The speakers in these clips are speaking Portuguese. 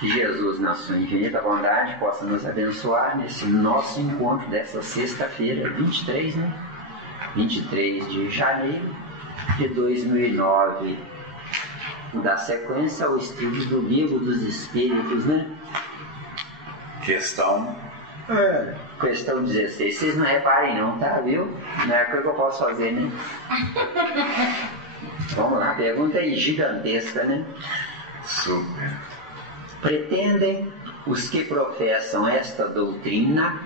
Que Jesus, na sua infinita bondade, possa nos abençoar nesse nosso encontro dessa sexta-feira, 23, né? 23 de janeiro de 2009. Da sequência ao estudo do Livro dos Espíritos, né? Questão 16. Vocês não reparem não, tá, viu? Não é coisa que eu posso fazer, né? Vamos lá, pergunta aí gigantesca, né? Super. Pretendem os que professam esta doutrina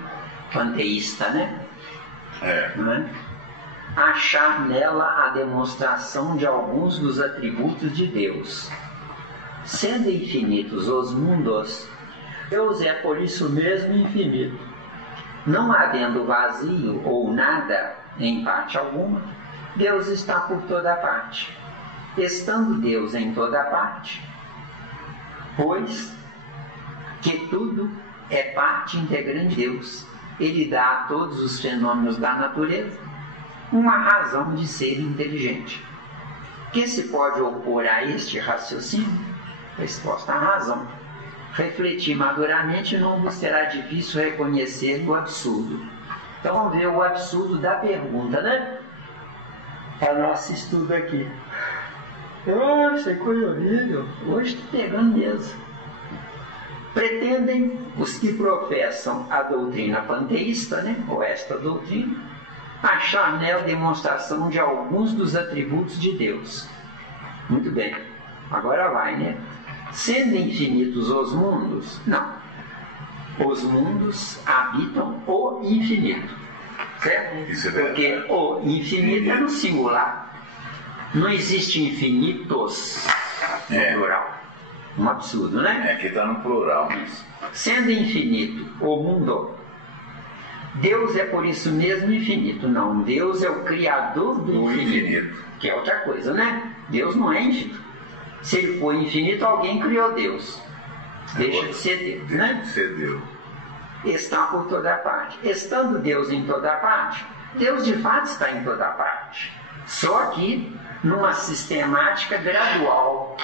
panteísta, né? Não é? Achar nela a demonstração de alguns dos atributos de Deus. Sendo infinitos os mundos, Deus é por isso mesmo infinito. Não havendo vazio ou nada em parte alguma, Deus está por toda parte. Estando Deus em toda parte, pois que tudo é parte integrante de Deus, Ele dá a todos os fenômenos da natureza uma razão de ser inteligente. Que se pode opor a este raciocínio? Resposta: a razão. Refletir maduramente não vos será difícil reconhecer o absurdo. Então vamos ver o absurdo da pergunta, né? Para nosso estudo aqui. Nossa, coisa horrível. Hoje estou pegando mesmo. Pretendem os que professam a doutrina panteísta, né? Ou esta doutrina, achar nela demonstração de alguns dos atributos de Deus. Muito bem. Agora vai, né? Sendo infinitos os mundos, não. Os mundos habitam o infinito. Certo? Isso é porque o infinito é no singular. Não existe infinitos no plural. Um absurdo, né? Aqui está no plural. Sendo infinito o mundo, Deus é por isso mesmo infinito. Não, Deus é o criador do infinito. Que é outra coisa, né? Deus não é infinito. Se ele for infinito, alguém criou Deus. Deixa de ser Deus, né? Deixa de ser Deus. Está por toda parte. Estando Deus em toda parte, Deus de fato está em toda parte. Só que numa sistemática gradual.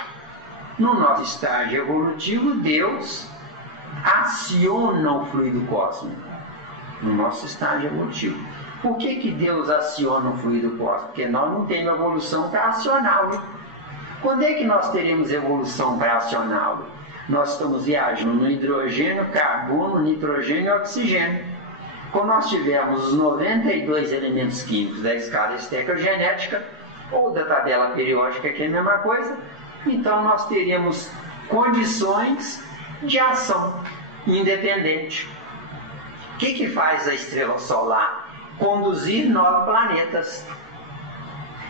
No nosso estágio evolutivo, Deus aciona o fluido cósmico. No nosso estágio evolutivo. Por que Deus aciona o fluido cósmico? Porque nós não temos evolução para acioná-lo. Quando é que nós teremos evolução para acioná-lo? Nós estamos viajando no hidrogênio, carbono, nitrogênio e oxigênio. Quando nós tivermos os 92 elementos químicos da escala estequiogenética ou da tabela periódica, que é a mesma coisa, então nós teríamos condições de ação independente. O que faz a estrela solar? Conduzir 9 planetas.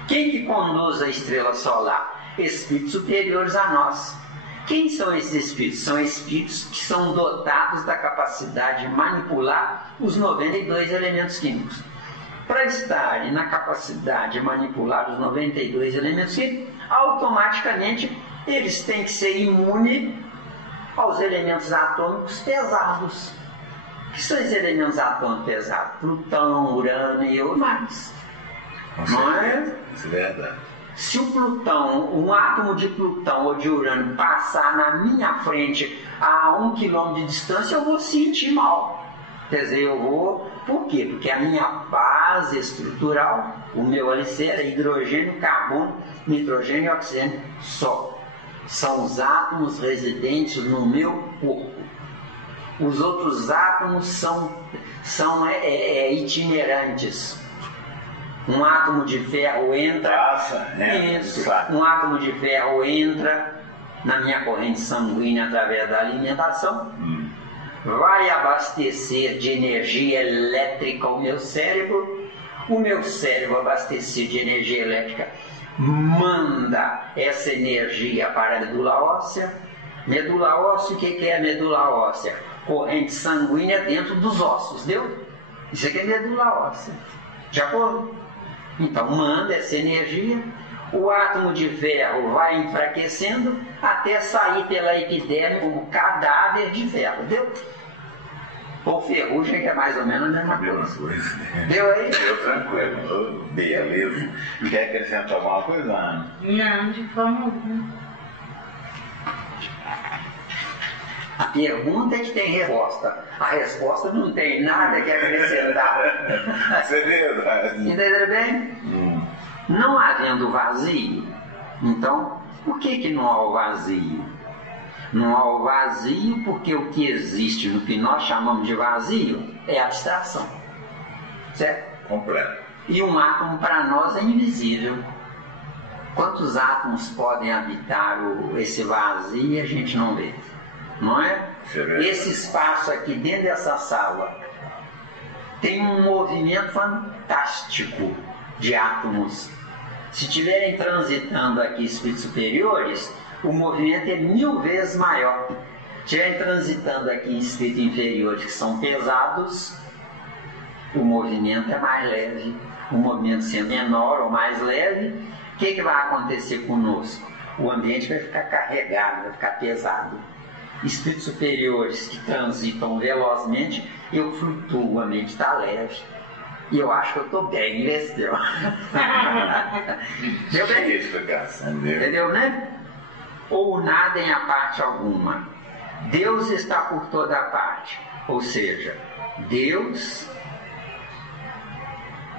Quem que conduz a estrela solar? Espíritos superiores a nós. Quem são esses espíritos? São espíritos que são dotados da capacidade de manipular os 92 elementos químicos. Para estarem na capacidade de manipular os 92 elementos químicos, automaticamente eles têm que ser imunes aos elementos atômicos pesados. O que são esses elementos atômicos pesados? Plutão, Urano e outros mais. Não é? Isso é verdade. Se o Plutão, um átomo de Plutão ou de Urano passar na minha frente a 1 km de distância, eu vou sentir mal. Quer dizer, eu vou... Por quê? Porque a minha base estrutural, o meu alicerce é hidrogênio, carbono, nitrogênio e oxigênio só. São os átomos residentes no meu corpo. Os outros átomos são itinerantes. Um átomo de ferro entra, um átomo de ferro entra na minha corrente sanguínea através da alimentação, vai abastecer de energia elétrica o meu cérebro abastecido de energia elétrica manda essa energia para a medula óssea. Medula óssea, o que é a medula óssea? Corrente sanguínea dentro dos ossos, deu? Isso aqui é medula óssea, de acordo? Então manda essa energia, o átomo de ferro vai enfraquecendo até sair pela epiderme como cadáver de ferro, deu? Ou ferrugem, que é mais ou menos a mesma coisa. Deu aí? Deu tranquilo. Beleza. Quer acrescentar alguma coisa, Ana? Não, de forma alguma. A pergunta é que tem resposta. A resposta não tem nada que acrescentar. Isso é verdade. Entendeu bem? Não havendo vazio, então, por que não há o vazio? Não há o vazio porque o que existe no que nós chamamos de vazio é abstração. Certo? Completo. E um átomo para nós é invisível. Quantos átomos podem habitar esse vazio e a gente não vê? Não é? Esse espaço aqui dentro dessa sala tem um movimento fantástico de átomos. Se estiverem transitando aqui espíritos superiores, o movimento é 1000 vezes maior. Se estiverem transitando aqui em espíritos inferiores que são pesados, o movimento é mais leve. O movimento sendo menor ou mais leve, o que vai acontecer conosco? O ambiente vai ficar carregado, vai ficar pesado. Espíritos superiores que transitam velozmente, eu flutuo, a mente está leve. E eu acho que eu estou bem, investiu. Deu bem? Entendeu, né? Ou nada em a parte alguma. Deus está por toda a parte. Ou seja, Deus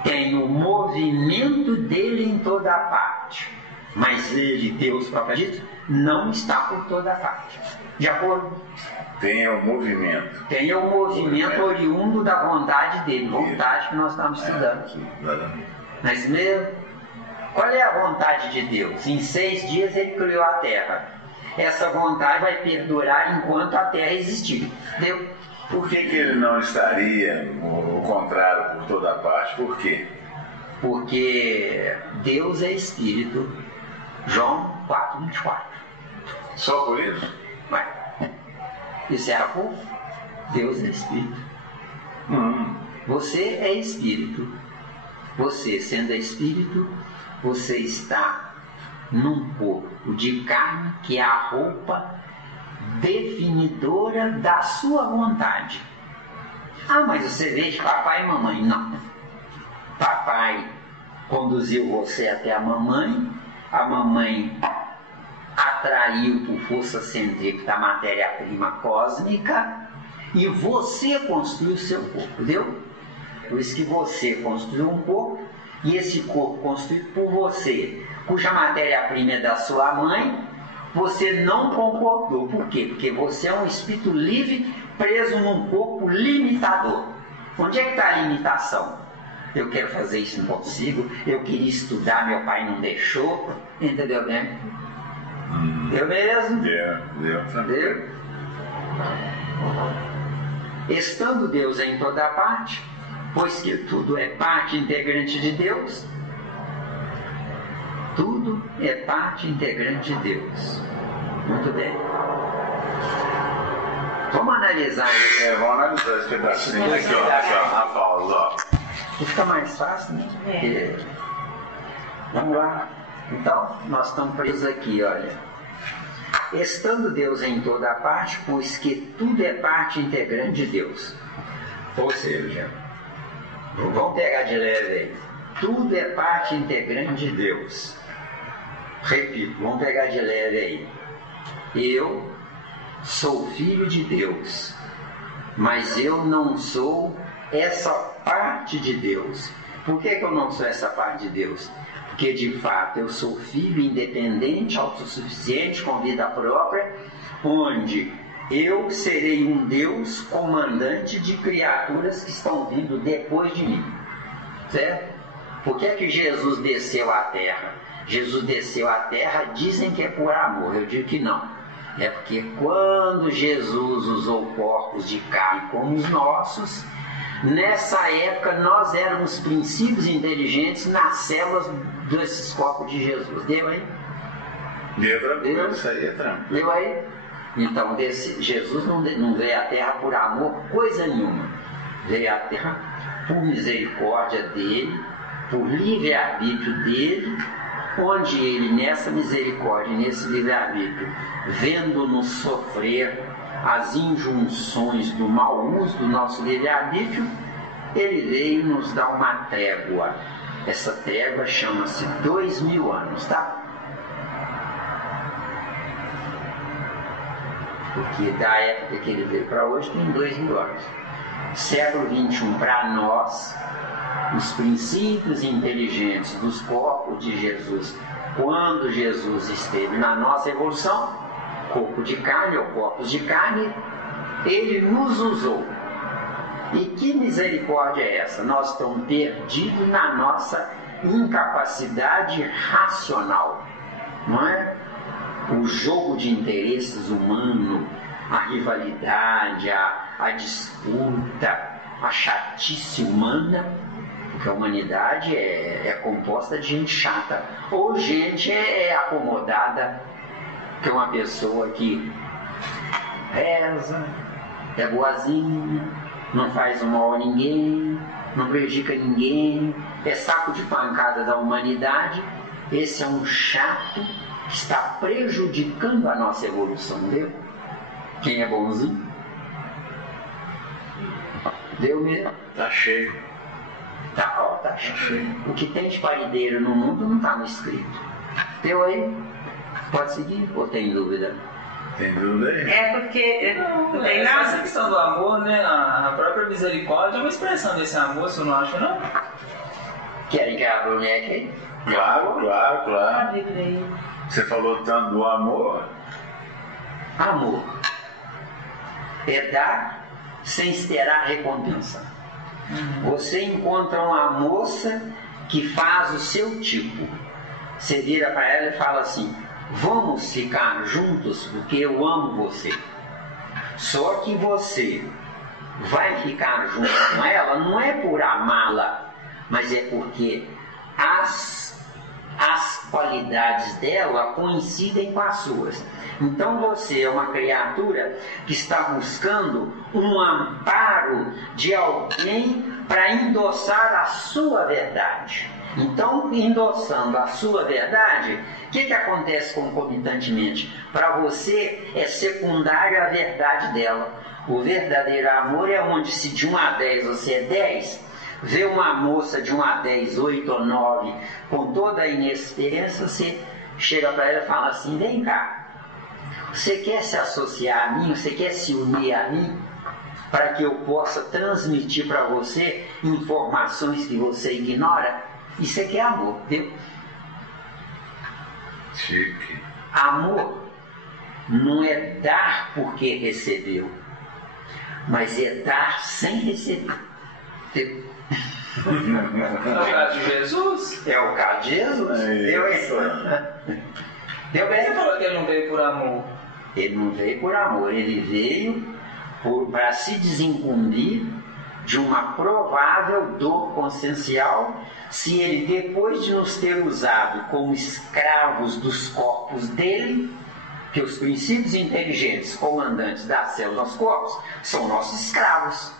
tem o movimento dele em toda a parte. Mas ele, Deus propriamente dito, não está por toda a parte. De acordo? Tem o movimento. Tem o movimento oriundo da vontade dele, vontade que nós estamos estudando aqui. Mas mesmo, qual é a vontade de Deus? Em 6 dias ele criou a terra. Essa vontade vai perdurar enquanto a terra existir. Entendeu? Por que ele não estaria o contrário por toda a parte? Por quê? Porque Deus é Espírito. João 4:24. Só por isso? Vai. Isso é a culpa? Deus é Espírito. Você é Espírito. Você, sendo Espírito, você está num corpo de carne que é a roupa definidora da sua vontade. Ah, mas você veio de papai e mamãe. Não. Papai conduziu você até a mamãe atraiu por força centrípeta a matéria-prima cósmica e você construiu o seu corpo, entendeu? Por isso que você construiu um corpo e esse corpo construído por você, cuja matéria-prima é da sua mãe, você não concordou. Por quê? Porque você é um espírito livre preso num corpo limitador. Onde é que está a limitação? Eu quero fazer isso, não consigo. Eu queria estudar, meu pai não deixou. Entendeu bem? Eu mesmo? Deu. Estando Deus em toda parte, pois que tudo é parte integrante de Deus, tudo é parte integrante de Deus. Muito bem. Vamos analisar isso. Vamos analisar esse pedacinho aqui, ó. A pausa, ó. Fica mais fácil, né? Porque... Vamos lá. Então, nós estamos presos aqui, olha. Estando Deus em toda a parte, pois que tudo é parte integrante de Deus. Ou seja, vamos pegar de leve aí. Tudo é parte integrante de Deus. Repito, vamos pegar de leve aí. Eu sou filho de Deus, mas eu não sou essa parte de Deus. Por que eu não sou essa parte de Deus? Porque de fato eu sou filho independente, autossuficiente, com vida própria, onde eu serei um Deus comandante de criaturas que estão vindo depois de mim. Certo? Por que Jesus desceu à terra? Jesus desceu à terra, dizem que é por amor, eu digo que não. É porque quando Jesus usou corpos de carne como os nossos, nessa época nós éramos princípios inteligentes nas células desses corpos de Jesus. Deu aí? Deu? Isso aí é tranquilo. Deu aí? Então Jesus não veio à terra por amor, coisa nenhuma. Veio à terra por misericórdia dele, por livre-arbítrio dele, onde ele, nessa misericórdia, nesse livre-arbítrio, vendo-nos sofrer as injunções do mau uso do nosso livre-arbítrio, ele veio nos dar uma trégua. Essa trégua chama-se 2000 anos, tá? porque da época que ele veio para hoje tem 2000 anos. Século XXI, para nós, os princípios inteligentes dos corpos de Jesus, quando Jesus esteve na nossa evolução, corpo de carne ou corpos de carne, ele nos usou. E que misericórdia é essa? Nós estamos perdidos na nossa incapacidade racional, não é? O jogo de interesses humano, a rivalidade, a disputa, a chatice humana, porque a humanidade é composta de gente chata, ou gente acomodada, que é uma pessoa que reza, é boazinha, não faz mal a ninguém, não prejudica ninguém, é saco de pancada da humanidade. Esse é um chato que está prejudicando a nossa evolução, viu? Quem é bonzinho? Deu mesmo? Tá cheio. Tá cheio. O que tem de parideiro no mundo não está no escrito. Deu aí? Pode seguir ou tem dúvida? Tem dúvida aí? É porque não tem nada. Essa questão do amor, né? A própria misericórdia é uma expressão desse amor, você não acha, não? Querem que abra o leque aí? Claro. Você falou tanto do amor. Amor é dar sem esperar recompensa. Você encontra uma moça que faz o seu tipo. Você vira para ela e fala assim: vamos ficar juntos porque eu amo você. Só que você vai ficar junto com ela não é por amá-la, mas é porque as qualidades dela coincidem com as suas. Então você é uma criatura que está buscando um amparo de alguém para endossar a sua verdade. Então, endossando a sua verdade, o que acontece concomitantemente? Para você é secundária a verdade dela. O verdadeiro amor é onde, se de 1 a 10 você é 10, vê uma moça de 1 a 10, 8 ou 9, com toda a inexperiência, você chega para ela e fala assim: vem cá, você quer se associar a mim, você quer se unir a mim, para que eu possa transmitir para você informações que você ignora? Isso é que é amor, viu? Chique. Amor não é dar porque recebeu, mas é dar sem receber. É o caso de Jesus? É o caso de Jesus. Deu isso. Deu bem? Você falou que ele não veio por amor. Ele não veio por amor, ele veio para se desincumbir de uma provável dor consciencial, se ele, depois de nos ter usado como escravos dos corpos dele, que os princípios inteligentes comandantes das células dos corpos são nossos escravos.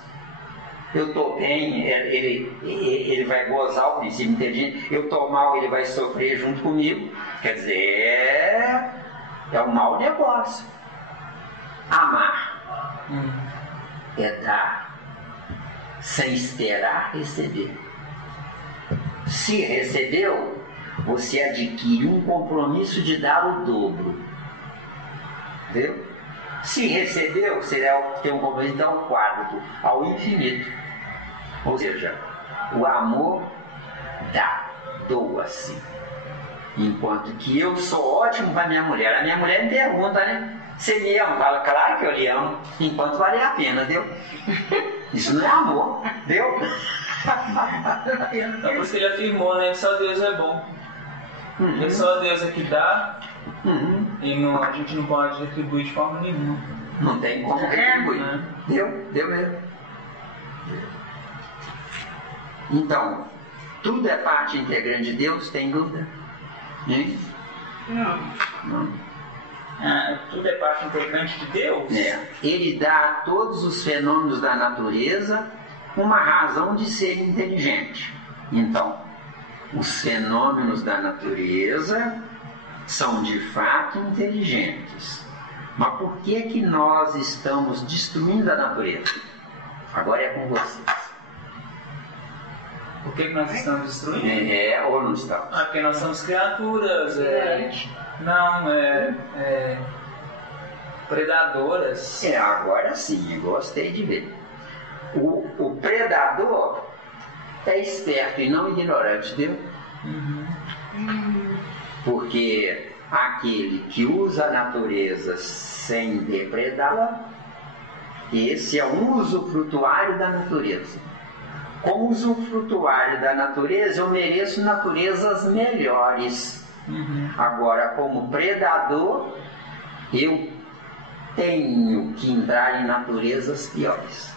Eu estou bem, ele vai gozar o princípio inteligente. Eu estou mal, ele vai sofrer junto comigo. Quer dizer, é um mau negócio. Amar é dar sem esperar receber. Se recebeu, você adquire um compromisso de dar o dobro. Entendeu? Se recebeu, você tem um compromisso de dar o quádruplo, ao infinito. Ou seja, o amor dá, doa-se. Enquanto que eu sou ótimo para minha mulher. A minha mulher me pergunta, né? Você me ama? Fala, claro que eu lhe amo. Enquanto vale a pena, deu? Isso não é amor, deu? É por isso que ele afirmou, né? Só Deus é bom. É só Deus é que dá. E não, a gente não pode retribuir de forma nenhuma. Não tem como retribuir. Deu mesmo. Então, tudo é parte integrante de Deus, tem dúvida? Hein? Não. Tudo é parte integrante de Deus? Ele dá a todos os fenômenos da natureza uma razão de ser inteligente. Então, os fenômenos da natureza são de fato inteligentes. Mas por que nós estamos destruindo a natureza? Agora é com vocês. Por que nós estamos destruindo? Ou não estamos? Porque nós somos criaturas. predadoras. Agora sim, eu gostei de ver. O predador é esperto e não ignorante, viu? Porque aquele que usa a natureza sem depredá-la, esse é um usufrutuário da natureza. Como usufrutuário da natureza, eu mereço naturezas melhores. Agora, como predador, eu tenho que entrar em naturezas piores.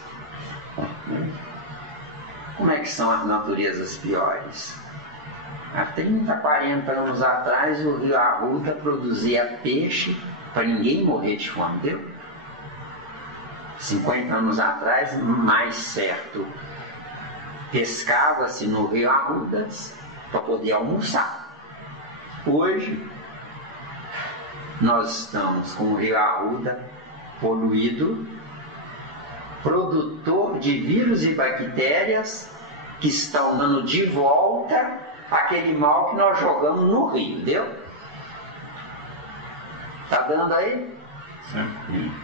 Como é que são as naturezas piores? Há 30, 40 anos atrás, o rio Arruda produzia peixe para ninguém morrer de fome, viu? 50 anos atrás, mais certo, pescava-se no rio Arrudas para poder almoçar. Hoje, nós estamos com o rio Arruda poluído, produtor de vírus e bactérias que estão dando de volta aquele mal que nós jogamos no rio, entendeu? Tá dando aí?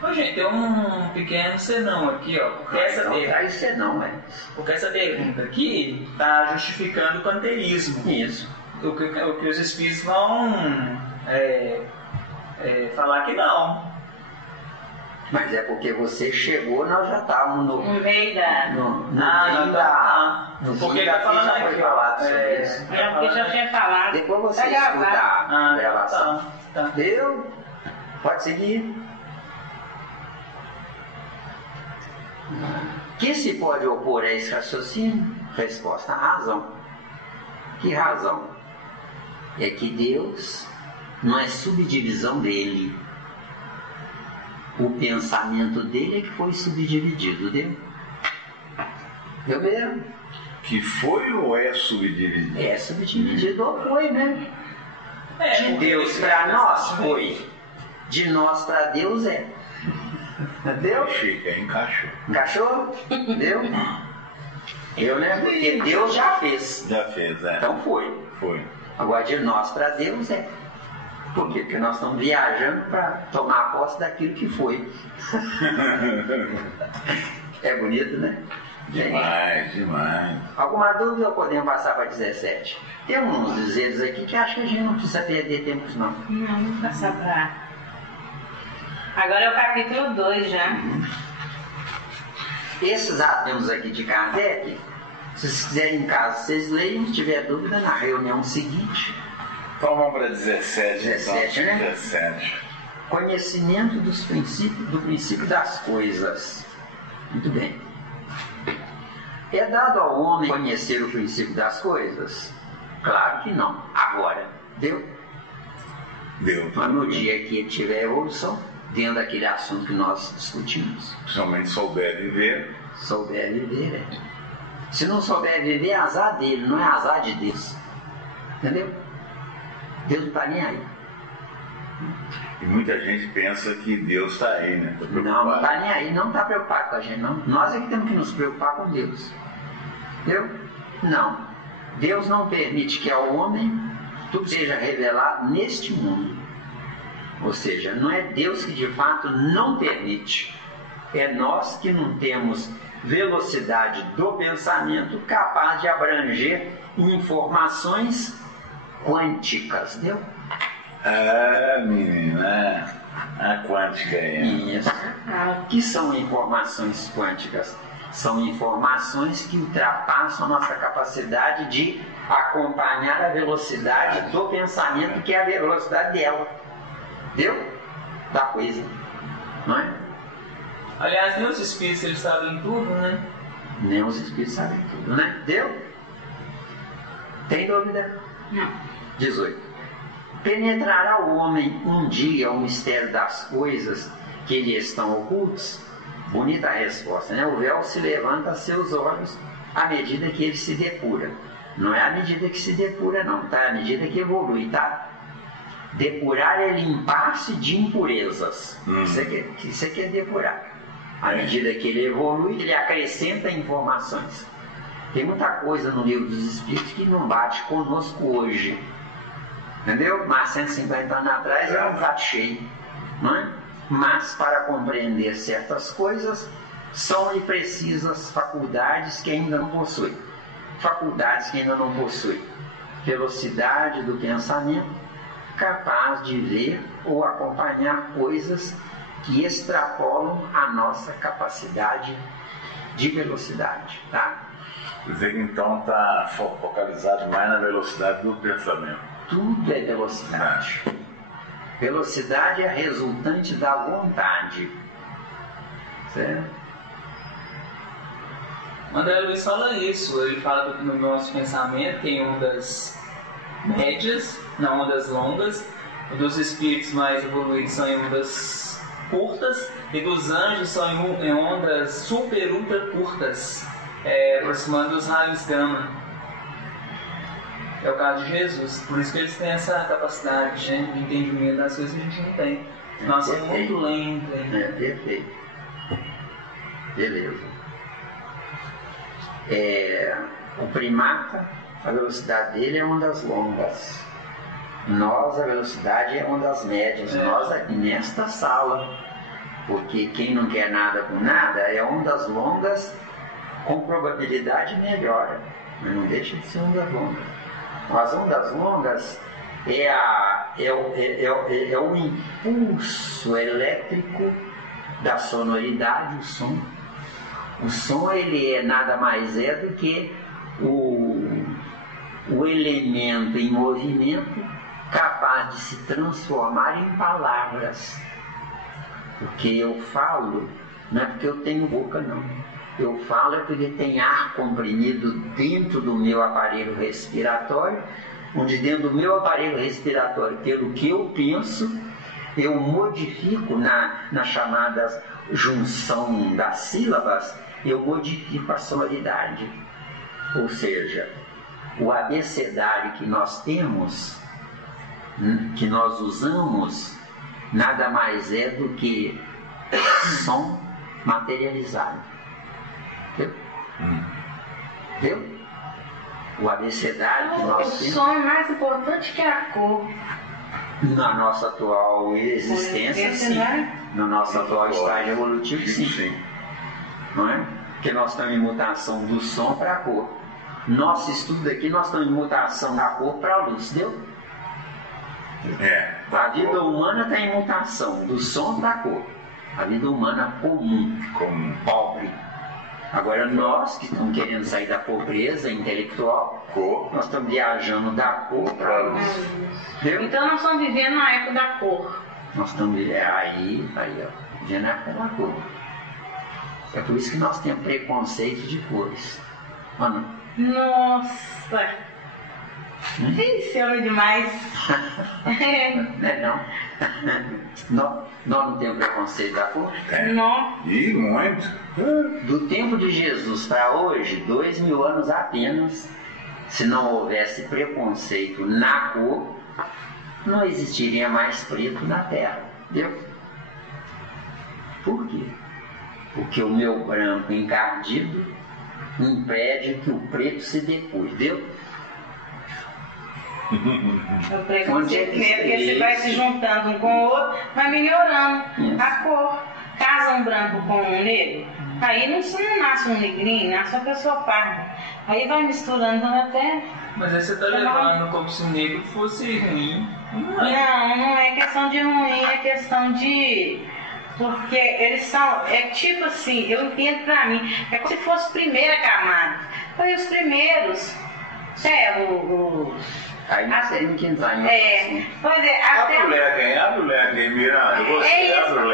Ô, gente, tem um pequeno senão aqui, ó. Porque essa pergunta aqui está justificando o panteísmo. Isso. O que os espíritos vão falar que não. Mas é porque você chegou, nós já estávamos no meio da... Porque ele está falando aqui, falado sobre isso. Porque já tinha falado. Depois você escuta a gravação. Tá. Deu? Pode seguir. Que se pode opor a esse raciocínio? Resposta: a razão. Que razão? É que Deus não é subdivisão dele. O pensamento dele é que foi subdividido, deu? Deu mesmo? Que foi ou é subdividido? É subdividido ou foi, né? De porque Deus para nós foi. De nós para Deus é. Deu? Chica, encaixou. Encaixou? Deu? Eu, né? Porque Deus já fez. Já fez, é. Então foi. Foi. Agora de nós para Deus é. Por quê? Porque nós estamos viajando para tomar posse daquilo que foi. É bonito, né? Demais, demais. Alguma dúvida ou podemos passar para 17? Tem uns dizeres aqui que acho que a gente não precisa perder tempo, não. Não, passar para... Agora é o capítulo 2 já. Esses adendos aqui de Kardec, se vocês quiserem em casa, vocês leiam, se tiver dúvida, na reunião seguinte. Então vamos para 17. 17, então. né? 17. Conhecimento do princípio das coisas. Muito bem. É dado ao homem conhecer o princípio das coisas? Claro que não. Agora, deu? Deu. Mas no dia que ele tiver evolução, dentro daquele assunto que nós discutimos. Principalmente souber viver. Souber viver, é. Se não souber viver, é azar dele, não é azar de Deus. Entendeu? Deus não está nem aí. E muita gente pensa que Deus está aí, né? Tá Não, não está nem aí, não está preocupado com a gente, não. Nós é que temos que nos preocupar com Deus. Entendeu? Não. Deus não permite que ao homem tudo seja revelado neste mundo. Ou seja, não é Deus que de fato não permite. É nós que não temos velocidade do pensamento capaz de abranger informações quânticas, entendeu? Ah, menina, a quântica aí. Isso. O que são informações quânticas? São informações que ultrapassam a nossa capacidade de acompanhar a velocidade do pensamento, que é a velocidade dela. Entendeu? Da coisa. Não é? Aliás, nem os espíritos eles sabem tudo, né? Nem os espíritos sabem tudo, né? Deu? Tem dúvida? Não. 18. Penetrará o homem um dia o mistério das coisas que lhe estão ocultas? Bonita a resposta, né? O véu se levanta a seus olhos à medida que ele se depura. Não é à medida que se depura, não, tá? À medida que evolui, tá? Depurar é limpar-se de impurezas. Isso aqui é depurar. À medida que ele evolui, ele acrescenta informações. Tem muita coisa no livro dos Espíritos que não bate conosco hoje. Entendeu? Mas 150 anos atrás era um prato cheio. Não é? mas para compreender certas coisas são-lhe precisas faculdades que ainda não possui. Faculdades que ainda não possui. Velocidade do pensamento, capaz de ver ou acompanhar coisas que extrapolam a nossa capacidade de velocidade. Tá? Quer dizer que então está focalizado mais na velocidade do pensamento. Tudo é velocidade. Velocidade é resultante da vontade. Certo? André Luiz fala isso, ele fala que no nosso pensamento tem ondas médias, não ondas longas, dos espíritos mais evoluídos são em ondas curtas e dos anjos são em ondas super ultra curtas, aproximando os raios gama. É o caso de Jesus, por isso que eles têm essa capacidade, né, de entendimento das coisas que a gente não tem. Nossa, é muito lento. Perfeito. Beleza. O primata, a velocidade dele é ondas longas. Nós, a velocidade é ondas médias. Nós aqui nesta sala, porque quem não quer nada com nada é ondas longas com probabilidade melhora, mas não deixa de ser ondas longas. As ondas longas é o impulso elétrico da sonoridade, o som. O som ele é nada mais do que o elemento em movimento capaz de se transformar em palavras. Porque eu falo, não é porque eu tenho boca não. Eu falo é porque tem ar comprimido dentro do meu aparelho respiratório, onde dentro do meu aparelho respiratório, pelo que eu penso, eu modifico na chamada junção das sílabas, eu modifico a sonoridade. Ou seja, o abecedário que nós temos, que nós usamos, nada mais é do que som materializado. Entendeu? O abecedário que nós temos. O som é mais importante que a cor. Na nossa atual existência, sim. No nosso atual estágio evolutivo, sim. Não é? Porque nós estamos em mutação do som para a cor. Nosso estudo aqui, nós estamos em mutação da cor para a luz, entendeu? A vida humana está em mutação do som para a cor. A vida humana comum, pobre. Agora nós que estamos querendo sair da pobreza intelectual, nós estamos viajando da cor para a luz. Entendeu? Então nós estamos vivendo na época da cor. Nós estamos vivendo na época da cor. É por isso que nós temos preconceito de cores. Mano. Nossa! Isso é demais. Não? Nós não temos preconceito da cor? Não. E muito. Do tempo de Jesus para hoje, 2000 anos apenas, se não houvesse preconceito na cor, não existiria mais preto na terra. Entendeu? Por quê? Porque o meu branco encardido impede que o preto se depure, entendeu? O preconceito mesmo, porque você vai se juntando um com o outro, vai melhorando a cor. Casa um branco com um negro, aí não nasce um negrinho, nasce uma pessoa parda. Aí vai misturando até. Mas aí você está levando como se o negro fosse ruim. Não é questão de ruim, é questão de. Porque eles são, tipo assim, eu entendo pra mim, é como se fosse primeira camada. Foi os primeiros, Aí não sei que entrar em pois é, abre o leque, Miranda.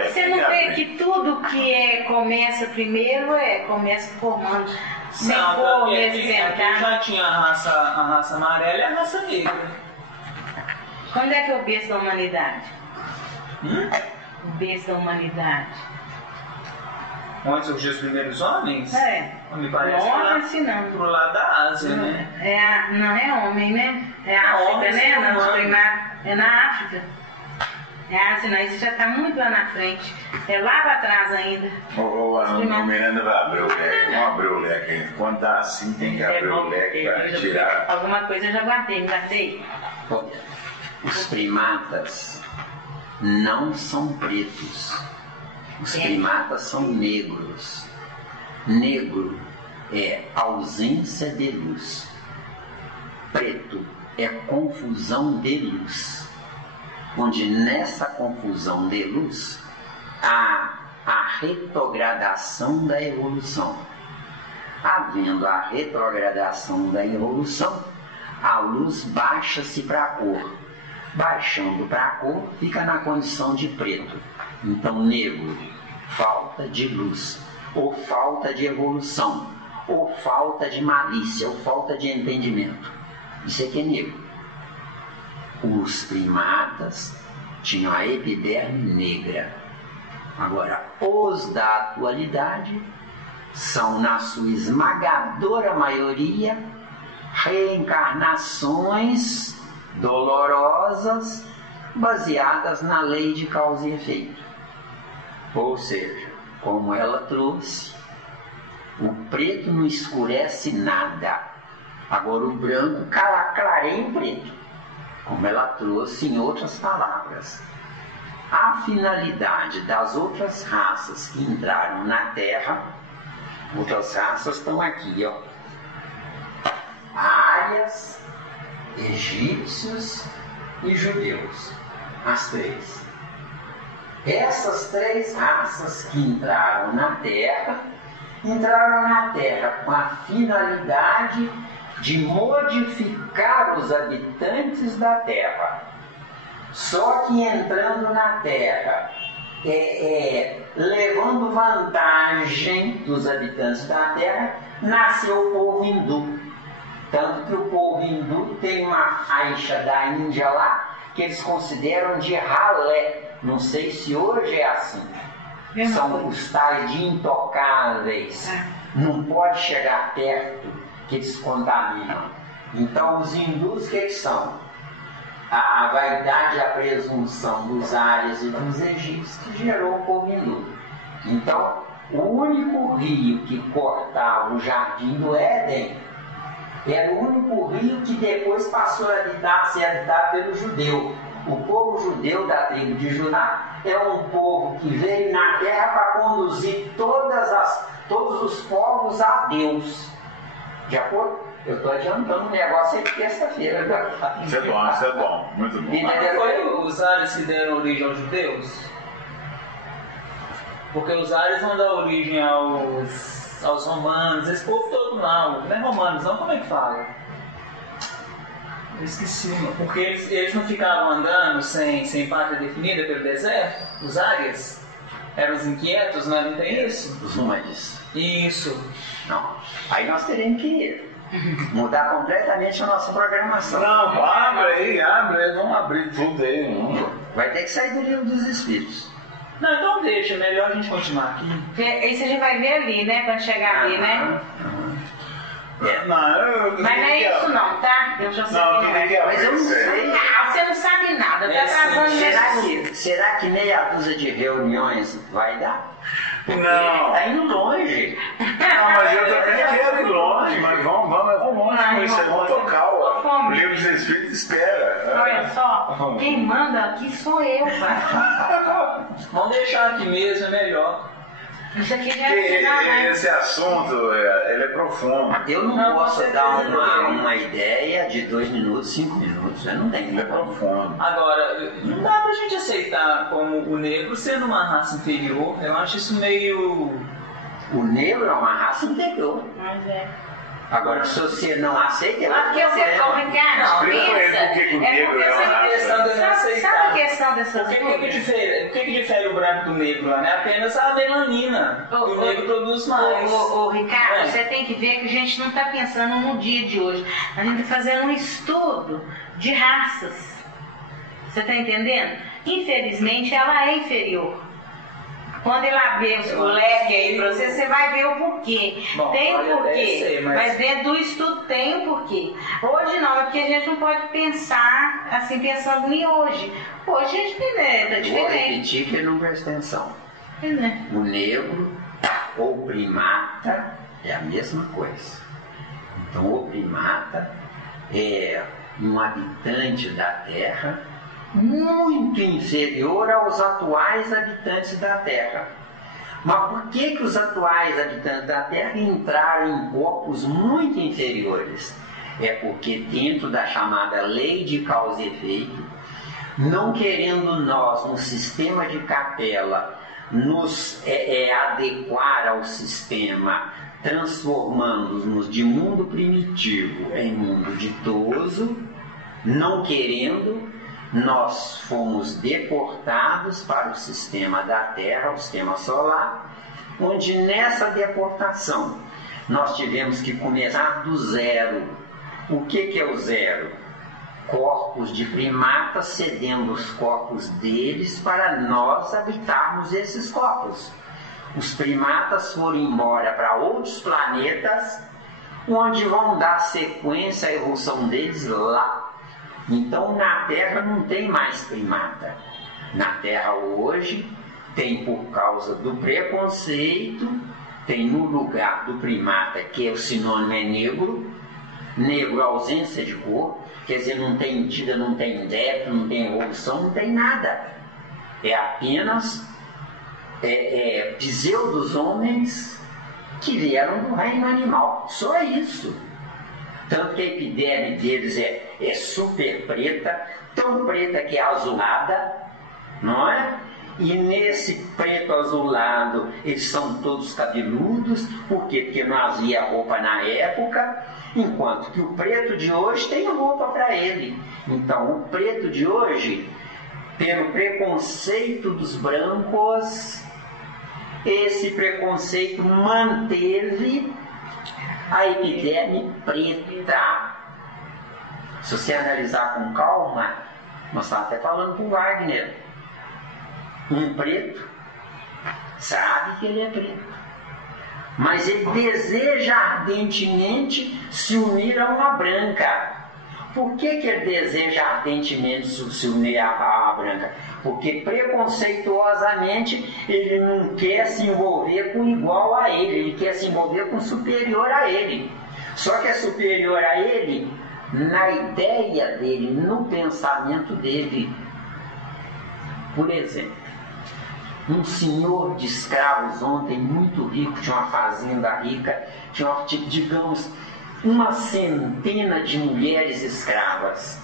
Você não vê que tudo que começa primeiro começa formando. Sem cor, aqui já tinha a raça amarela e a raça negra. Quando é que é o berço da humanidade? O berço da humanidade. Onde surgiu os primeiros homens? Me parece homem, não. Pro lado da Ásia, né? Não é homem, né? É a África, homem, né? Nos primados. É na África. É a Ásia, não. Isso já está muito lá na frente. É lá para trás ainda. O Miranda vai abrir o leque. Vamos abrir o leque. Quando está assim, tem que abrir o leque para tirar. Alguma coisa eu já guardei, não guardei? Os primatas, não são pretos. Os primatas são negros. Negro é ausência de luz. Preto é confusão de luz. Onde nessa confusão de luz há a retrogradação da evolução. Havendo a retrogradação da evolução, a luz baixa-se para a cor. Baixando para a cor, fica na condição de preto. Então, negro, falta de luz, ou falta de evolução, ou falta de malícia, ou falta de entendimento. Isso aqui é negro. Os primatas tinham a epiderme negra. Agora, os da atualidade são, na sua esmagadora maioria, reencarnações dolorosas baseadas na lei de causa e efeito. Ou seja, como ela trouxe, o preto não escurece nada, agora o branco clareia o preto, como ela trouxe em outras palavras. A finalidade das outras raças que entraram na Terra, outras raças estão aqui, ó. Árias, egípcios e judeus, as três. Essas três raças que entraram na Terra com a finalidade de modificar os habitantes da Terra. Só que entrando na Terra, levando vantagem dos habitantes da Terra, nasceu o povo hindu. Tanto que o povo hindu tem uma aixa da Índia lá, que eles consideram de ralé. Não sei se hoje é assim. São os tais de intocáveis. Não pode chegar perto, que eles contaminam. Então os hindus, que eles são? A vaidade e a presunção dos árias e dos egípcios que gerou o povo hindu. Então, o único rio que cortava o jardim do Éden era o único rio que depois passou a ser habitado pelo judeu. O povo judeu da tribo de Judá é um povo que veio na terra para conduzir todos os povos a Deus. De acordo? Eu estou adiantando um negócio aí de terça-feira. Isso é bom, muito bom. Mas não foi os ários que deram origem aos judeus? Porque os ários vão dar origem aos romanos, esse povo todo lá, não é romanos, não, como é que fala? Eu esqueci, porque eles não ficavam andando sem pátria definida pelo deserto? Os árias? Eram os inquietos, não tem isso? Os humanos. Isso. Não. Aí nós teremos que mudar completamente a nossa programação. Não, abre, vamos abrir tudo aí. Não. Vai ter que sair do livro dos Espíritos. Não, então deixa, é melhor a gente continuar aqui. Isso a gente vai ver ali, né? Quando chegar ali, né? Mas não é isso não, tá? Eu já sei que é. Mas eu não sei. Você não sabe nada, tá atrasando. Será que meia dúzia de reuniões vai dar? Porque não. Tá indo longe. Não, mas eu também quero ir longe, mas vamos longe com isso. Vamos tocar o livro dos Espíritos, espera. Olha só, quem manda aqui sou eu, pai. Vamos deixar aqui mesmo, é melhor. Isso aqui já é esse assunto, ele é profundo. Eu não posso dar uma ideia de 2 minutos, 5 minutos. Eu não tenho. Ele é profundo. Agora, não dá pra gente aceitar como o negro sendo uma raça inferior. Eu acho isso meio... O negro é uma raça inferior. Mas é. Agora, se você não aceita, Mas porque você corre, cara, sabe a questão dessas coisas? O que difere o branco do negro lá? É apenas a melanina. O negro produz mais. Ricardo, você tem que ver que a gente não está pensando no dia de hoje. A gente está fazendo um estudo de raças. Você está entendendo? Infelizmente, ela é inferior. Quando ele abrir o leque aí pra você, você vai ver o porquê. Bom, tem um porquê, mas dentro do estudo tem um porquê. Hoje não, é porque a gente não pode pensar assim, pensando em hoje. Hoje a gente tá diferente. Vou repetir que não presta atenção. O negro ou primata é a mesma coisa. Então o primata é um habitante da Terra muito inferior aos atuais habitantes da Terra. Mas por que os atuais habitantes da Terra entraram em corpos muito inferiores? É porque dentro da chamada lei de causa e efeito, não querendo nós, no sistema de capela, nos adequar ao sistema, transformando-nos de mundo primitivo em mundo ditoso, não querendo, nós fomos deportados para o sistema da Terra, o sistema solar, onde nessa deportação nós tivemos que começar do zero. O que é o zero? Corpos de primatas cedendo os corpos deles para nós habitarmos esses corpos. Os primatas foram embora para outros planetas, onde vão dar sequência à evolução deles lá. Então na Terra não tem mais primata. Na Terra hoje tem, por causa do preconceito, tem no lugar do primata, que é o sinônimo é negro, negro ausência de cor, quer dizer, não tem tida, não tem débito, não tem evolução, não tem nada. É apenas pseudos homens que vieram do reino animal, só isso. Tanto que a epiderme deles é super preta, tão preta que é azulada, não é? E nesse preto azulado eles são todos cabeludos. Por quê? Porque não havia roupa na época, enquanto que o preto de hoje tem roupa para ele. Então o preto de hoje, pelo preconceito dos brancos, esse preconceito manteve a epiderme preta. Se você analisar com calma, nós estamos até falando com o Wagner, um preto sabe que ele é preto, mas ele deseja ardentemente se unir a uma branca. Por que ele deseja ardentemente se unir a branca? Porque preconceituosamente ele não quer se envolver com igual a ele quer se envolver com superior a ele. Só que é superior a ele na ideia dele, no pensamento dele. Por exemplo, um senhor de escravos ontem muito rico, tinha uma fazenda rica, tinha, digamos, uma centena de mulheres escravas.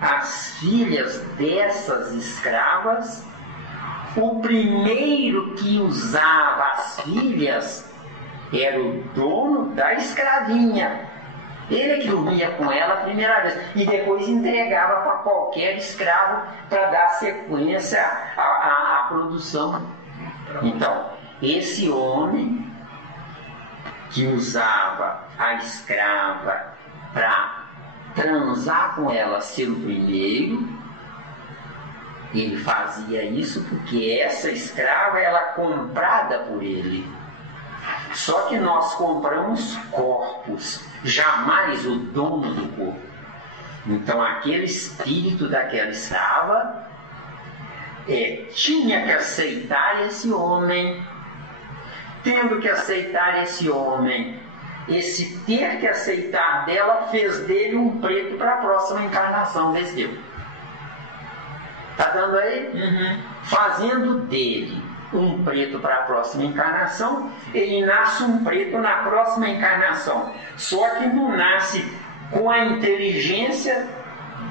As filhas dessas escravas, o primeiro que usava as filhas era o dono da escravinha. Ele é que dormia com ela a primeira vez e depois entregava para qualquer escravo para dar sequência à produção. Então, esse homem que usava a escrava para transar com ela, ser o primeiro, ele fazia isso porque essa escrava era comprada por ele. Só que nós compramos corpos, jamais o dono do corpo. Então aquele espírito daquela escrava tinha que aceitar esse homem. Tendo que aceitar esse homem, esse ter que aceitar dela fez dele um preto para a próxima encarnação, desceu. Tá dando aí? Uhum. Fazendo dele um preto para a próxima encarnação, ele nasce um preto na próxima encarnação. Só que não nasce com a inteligência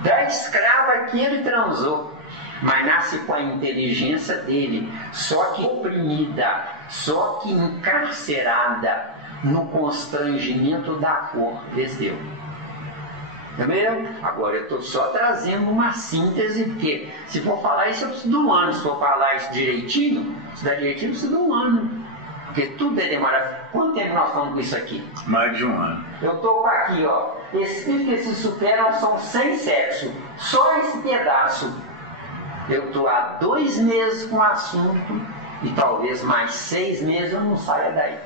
da escrava que ele transou, mas nasce com a inteligência dele, só que oprimida, só que encarcerada no constrangimento da cor. Desceu. Entendeu? Agora eu estou só trazendo uma síntese, porque se for falar isso eu preciso de um ano, se for falar isso direitinho, estudar direitinho, eu preciso de um ano, porque tudo é demorado. Quanto tempo nós estamos com isso aqui? Mais de um ano. Eu estou com aqui, ó, espíritos que se superam são sem sexo, só esse pedaço. Eu estou há 2 meses com o assunto e talvez mais 6 meses eu não saia daí.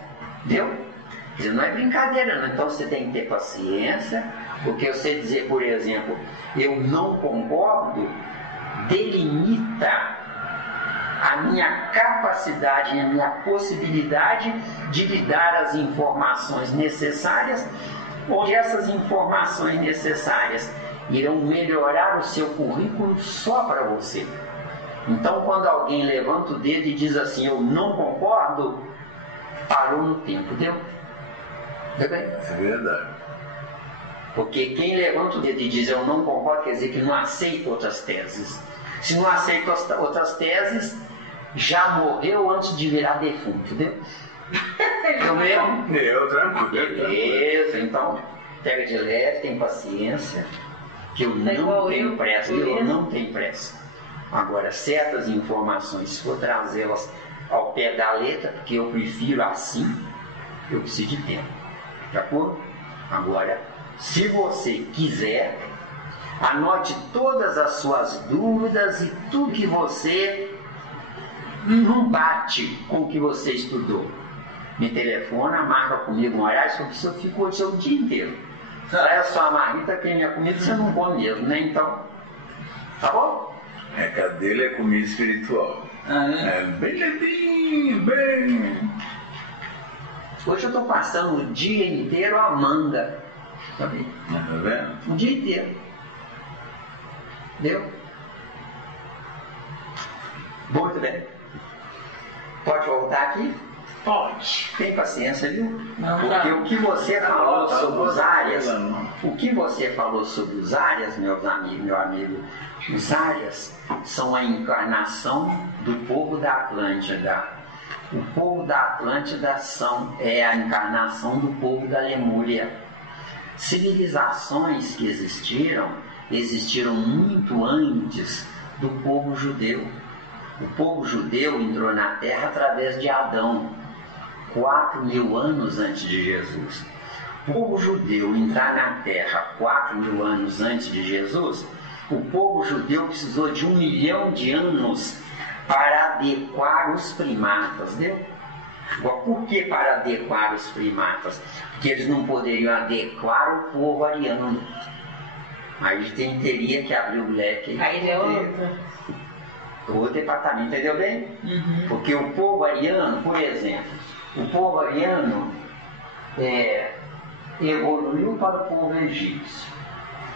Entendeu? Quer dizer, não é brincadeira, não. Então você tem que ter paciência. Porque você dizer, por exemplo, eu não concordo, delimita a minha capacidade e a minha possibilidade de lhe dar as informações necessárias, onde essas informações necessárias irão melhorar o seu currículo só para você. Então, quando alguém levanta o dedo e diz assim, eu não concordo, parou no tempo, deu? Deu bem? É verdade. Porque quem levanta o dedo e diz eu não concordo, quer dizer que não aceita outras teses. Se não aceita outras teses, já morreu antes de virar defunto, deu? Deu mesmo? Deu, tranquilo. Beleza, então pega de leve, tem paciência, que eu não tenho pressa, eu não tenho pressa. Agora, certas informações, se for trazê-las ao pé da letra, porque eu prefiro assim, eu preciso de tempo. De acordo? Agora, se você quiser, anote todas as suas dúvidas e tudo que você não bate com o que você estudou. Me telefona, marca comigo um horário, se eu fico hoje o dia inteiro. Traz a sua marmita, que minha comida você não come mesmo, né? Então, tá bom? A reca dele é comida espiritual. É bem lentinho, bem. Hoje eu estou passando o dia inteiro a manga. Tá bem? Tá vendo? O dia inteiro. Deu? Muito bem. Pode voltar aqui? Pode. Tem paciência, viu? Não, porque não. o que você falou sobre os áreas, não. o que você falou sobre os áreas, meu amigo, os áreas são a encarnação do povo da Atlântida. O povo da Atlântida é a encarnação do povo da Lemúria. Civilizações que existiram muito antes do povo judeu. O povo judeu entrou na Terra através de Adão, 4.000 anos antes de Jesus. O povo judeu entrar na Terra 4.000 anos antes de Jesus, o povo judeu precisou de 1 milhão de anos para adequar os primatas, viu? Por que para adequar os primatas? Porque eles não poderiam adequar o povo ariano. Aí teria que abrir o leque. Aí é outro departamento, entendeu bem? Uhum. Porque o povo ariano, por exemplo, o povo ariano evoluiu para o povo egípcio.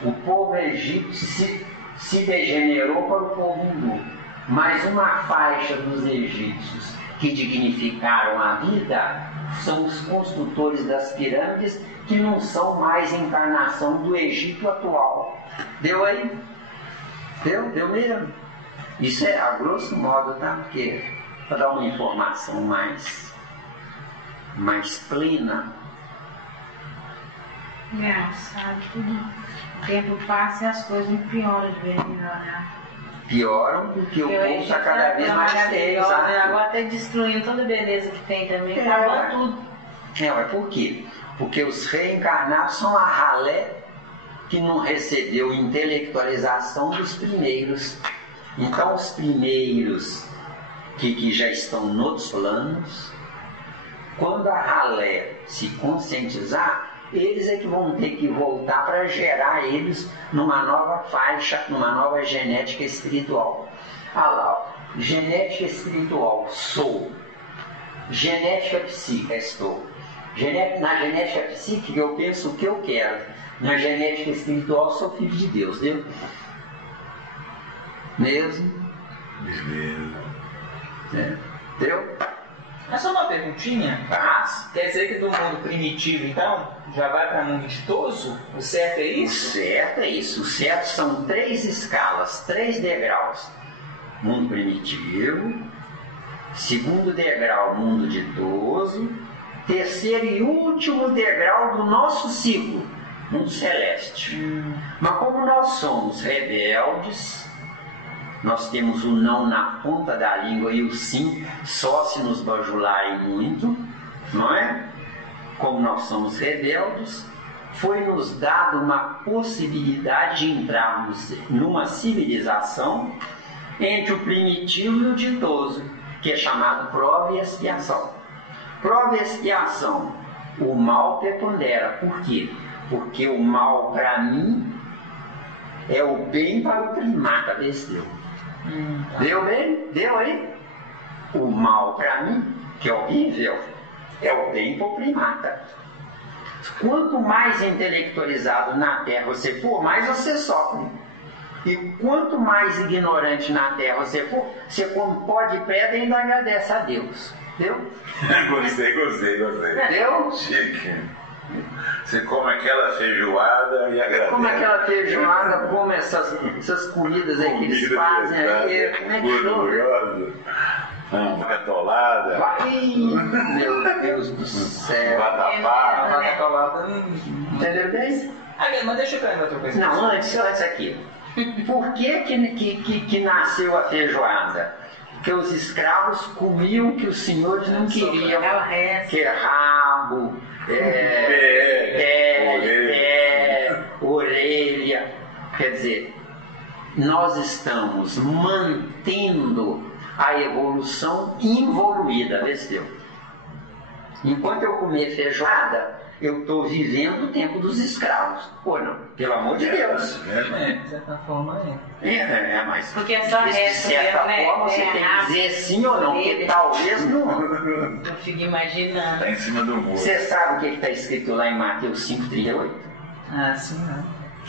O povo egípcio se degenerou para o povo hindu. Mas uma faixa dos egípcios que dignificaram a vida são os construtores das pirâmides, que não são mais encarnação do Egito atual. Deu aí? Deu mesmo? Isso é a grosso modo, tá? Porque para dar uma informação mais plena. Engraçado, tudo. O tempo passa e as coisas pioram de vez em melhorar. Pioram porque o povo está cada vez mais feio. Agora está destruindo toda a beleza que tem também, acabando tudo. Mas por quê? Porque os reencarnados são a ralé que não recebeu intelectualização dos primeiros. Então os primeiros que já estão nos planos, quando a ralé se conscientizar, eles é que vão ter que voltar para gerar eles numa nova faixa, numa nova genética espiritual. Ah lá, ó, genética espiritual, sou. Genética psíquica, estou. Na genética psíquica eu penso o que eu quero. Na genética espiritual sou filho de Deus, viu? Mesmo? Deu? É só uma perguntinha. Quer dizer que do mundo primitivo, então, já vai para mundo ditoso? O certo é isso? O certo é isso. O certo são 3 escalas, 3 degraus. Mundo primitivo, segundo degrau, mundo ditoso, terceiro e último degrau do nosso ciclo, mundo celeste. Mas como nós somos rebeldes, nós temos o não na ponta da língua e o sim só se nos bajularem muito, não é? Como nós somos rebeldes, foi-nos dado uma possibilidade de entrarmos numa civilização entre o primitivo e o ditoso, que é chamado prova e expiação. Prova e expiação, o mal prepondera. Por quê? Porque o mal para mim é o bem para o primata, deu. Deu bem? Deu aí? O mal para mim, que é horrível, é o bem para o primata. Quanto mais intelectualizado na Terra você for, mais você sofre. E quanto mais ignorante na Terra você for, você come pó de pedra e ainda agradece a Deus. Deu? Gostei. Deu? Chique. Você come aquela feijoada e agradece. Come aquela feijoada, come essas comidas aí que eles fazem aí. Como é que chama? Catolada. Meu Deus do céu. Catolada. Entendeu bem? Mas deixa eu perguntar outra coisa. Não, antes aqui. Por que nasceu a feijoada? Porque os escravos comiam o que os senhores não queriam, que é rabo, pé, orelha. Quer dizer, nós estamos mantendo a evolução involuída, vê se deu. Enquanto eu comer feijoada, eu estou vivendo o tempo dos escravos. Ou não? Pelo amor de Deus. De certa forma é. Mas porque é só de certa forma você tem que dizer sim ou não, porque talvez não. Eu fico imaginando. Está em cima do muro. Você sabe o que está escrito lá em Mateus 5,38? Sim, não.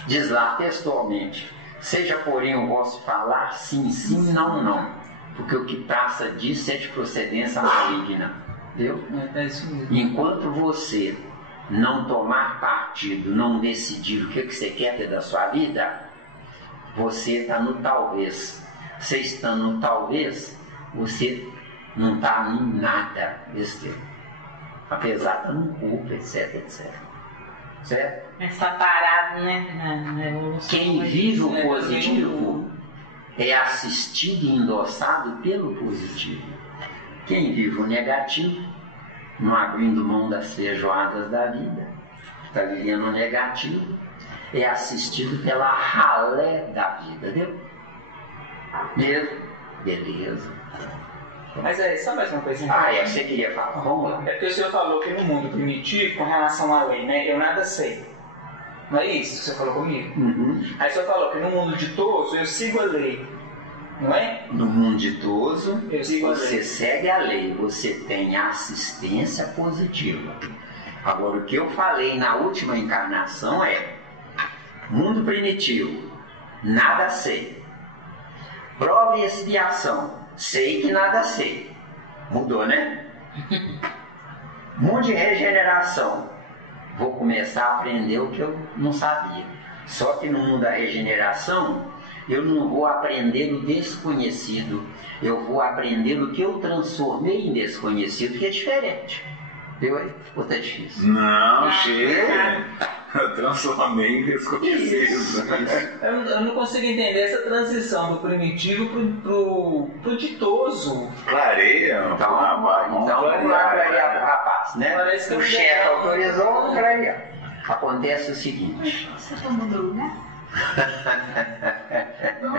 Diz lá textualmente: seja porém o vosso falar sim, sim, não, não. Porque o que passa disso é de procedência maligna. Viu? É isso mesmo. Enquanto você não tomar partido, não decidir o que você quer ter da sua vida, você está no talvez. Você estando no talvez, você não está em nada desse tempo. Apesar de estar no corpo, etc, etc. Certo? Está parado, né? Na evolução. Quem vive o positivo é assistido e endossado pelo positivo. Quem vive o negativo, não abrindo mão das feijoadas da vida, está vivendo o negativo, é assistido pela ralé da vida, deu? Mesmo? Beleza. Mas só mais uma coisa. Você queria falar? Vamos lá. É porque o senhor falou que no mundo primitivo, com relação à lei, né, eu nada sei. Não é isso que o senhor falou comigo? Uhum. Aí o senhor falou que no mundo ditoso eu sigo a lei. Não é? No mundo ditoso, você segue a lei, você tem assistência positiva. Agora, o que eu falei na última encarnação é: mundo primitivo, nada sei. Prova e expiação, sei que nada sei. Mudou, né? Mundo de regeneração, vou começar a aprender o que eu não sabia. Só que no mundo da regeneração, eu não vou aprender o desconhecido, eu vou aprender o que eu transformei em desconhecido, que é diferente. Viu aí? Ou tá difícil? Não, chega. Eu transformei em desconhecido. Eu não consigo entender essa transição do primitivo pro ditoso. Clareia. Então vamos lá clarear pro rapaz, né? Parece que o chefe autorizou, vamos clarear. Acontece o seguinte. Você tomou droga?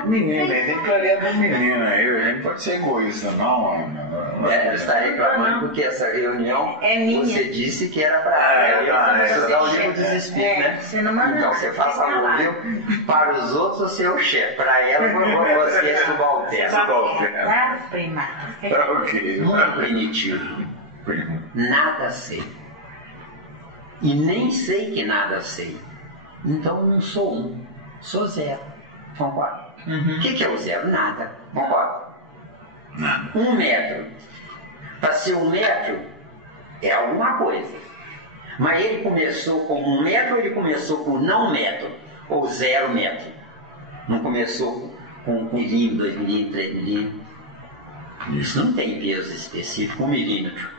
Menina, tem que clarear da menina aí. A gente pode ser egoísta, não, Ana. Você está reclamando porque essa reunião é minha. Você disse que era para ela. Você dá o livro dos espíritos, né? Você não manda. Então você faz favor, viu? Para os outros você é o chefe. Para ela você é subalterno. Claro, primata. Ok. Muito primitivo. Nada sei. E nem sei que nada sei. Então não sou um, sou zero. Concorda? O que é o zero? Nada. Concorda? Nada. 1 metro. Para ser 1 metro é alguma coisa. Mas ele começou com 1 metro ou ele começou com não metro? Ou 0 metro? Não começou com 1 milímetro, 2 milímetros, 3 milímetros? Isso não tem peso específico, 1 milímetro.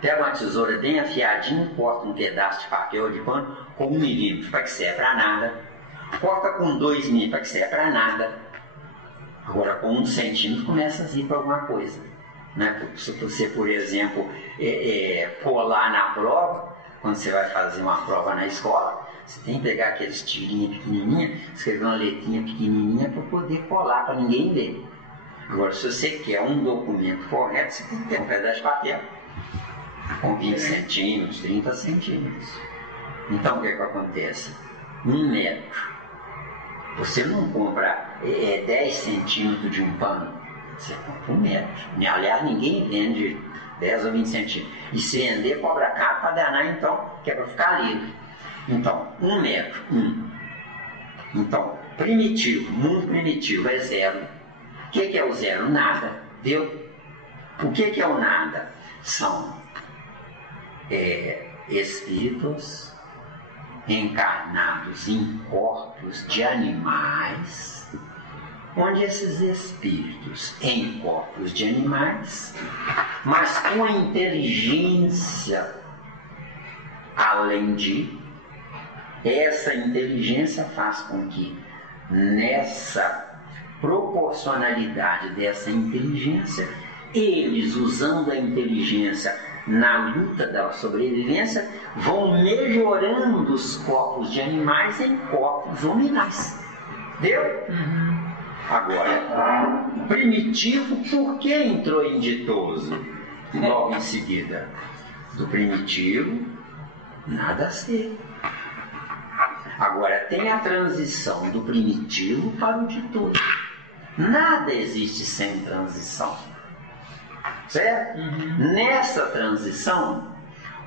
Pega uma tesoura bem afiadinha, corta um pedaço de papel ou de pano com 1 milímetro, para que serve para nada. Corta com 2 milímetros, para que serve para nada. Agora com 1 centímetro começa a ir para alguma coisa. Né? Se você, por exemplo, for lá na prova, quando você vai fazer uma prova na escola, você tem que pegar aqueles tirinhas pequenininhas, escrever uma letrinha pequenininha para poder colar, para ninguém ver. Agora, se você quer um documento correto, você tem que ter um pedaço de papel com 20 centímetros, 30 centímetros. Então, o que acontece? 1 metro. Você não compra 10 centímetros de um pano. Você compra 1 metro. Aliás, ninguém vende 10 ou 20 centímetros. E se vender, cobra caro para danar, então, que é para ficar livre. Então, 1 metro, 1. Então, primitivo, mundo primitivo é 0. O que é o 0? Nada. Viu? O que é o nada? São espíritos encarnados em corpos de animais, onde esses espíritos em corpos de animais, mas com a inteligência além de, essa inteligência faz com que nessa proporcionalidade dessa inteligência, eles, usando a inteligência na luta da sobrevivência, vão melhorando os corpos de animais em corpos hominais. Deu? Agora, primitivo, por que entrou em ditoso? Logo em seguida, do primitivo, nada a ser. Agora, tem a transição do primitivo para o ditoso. Nada existe sem transição. Certo? Nessa transição,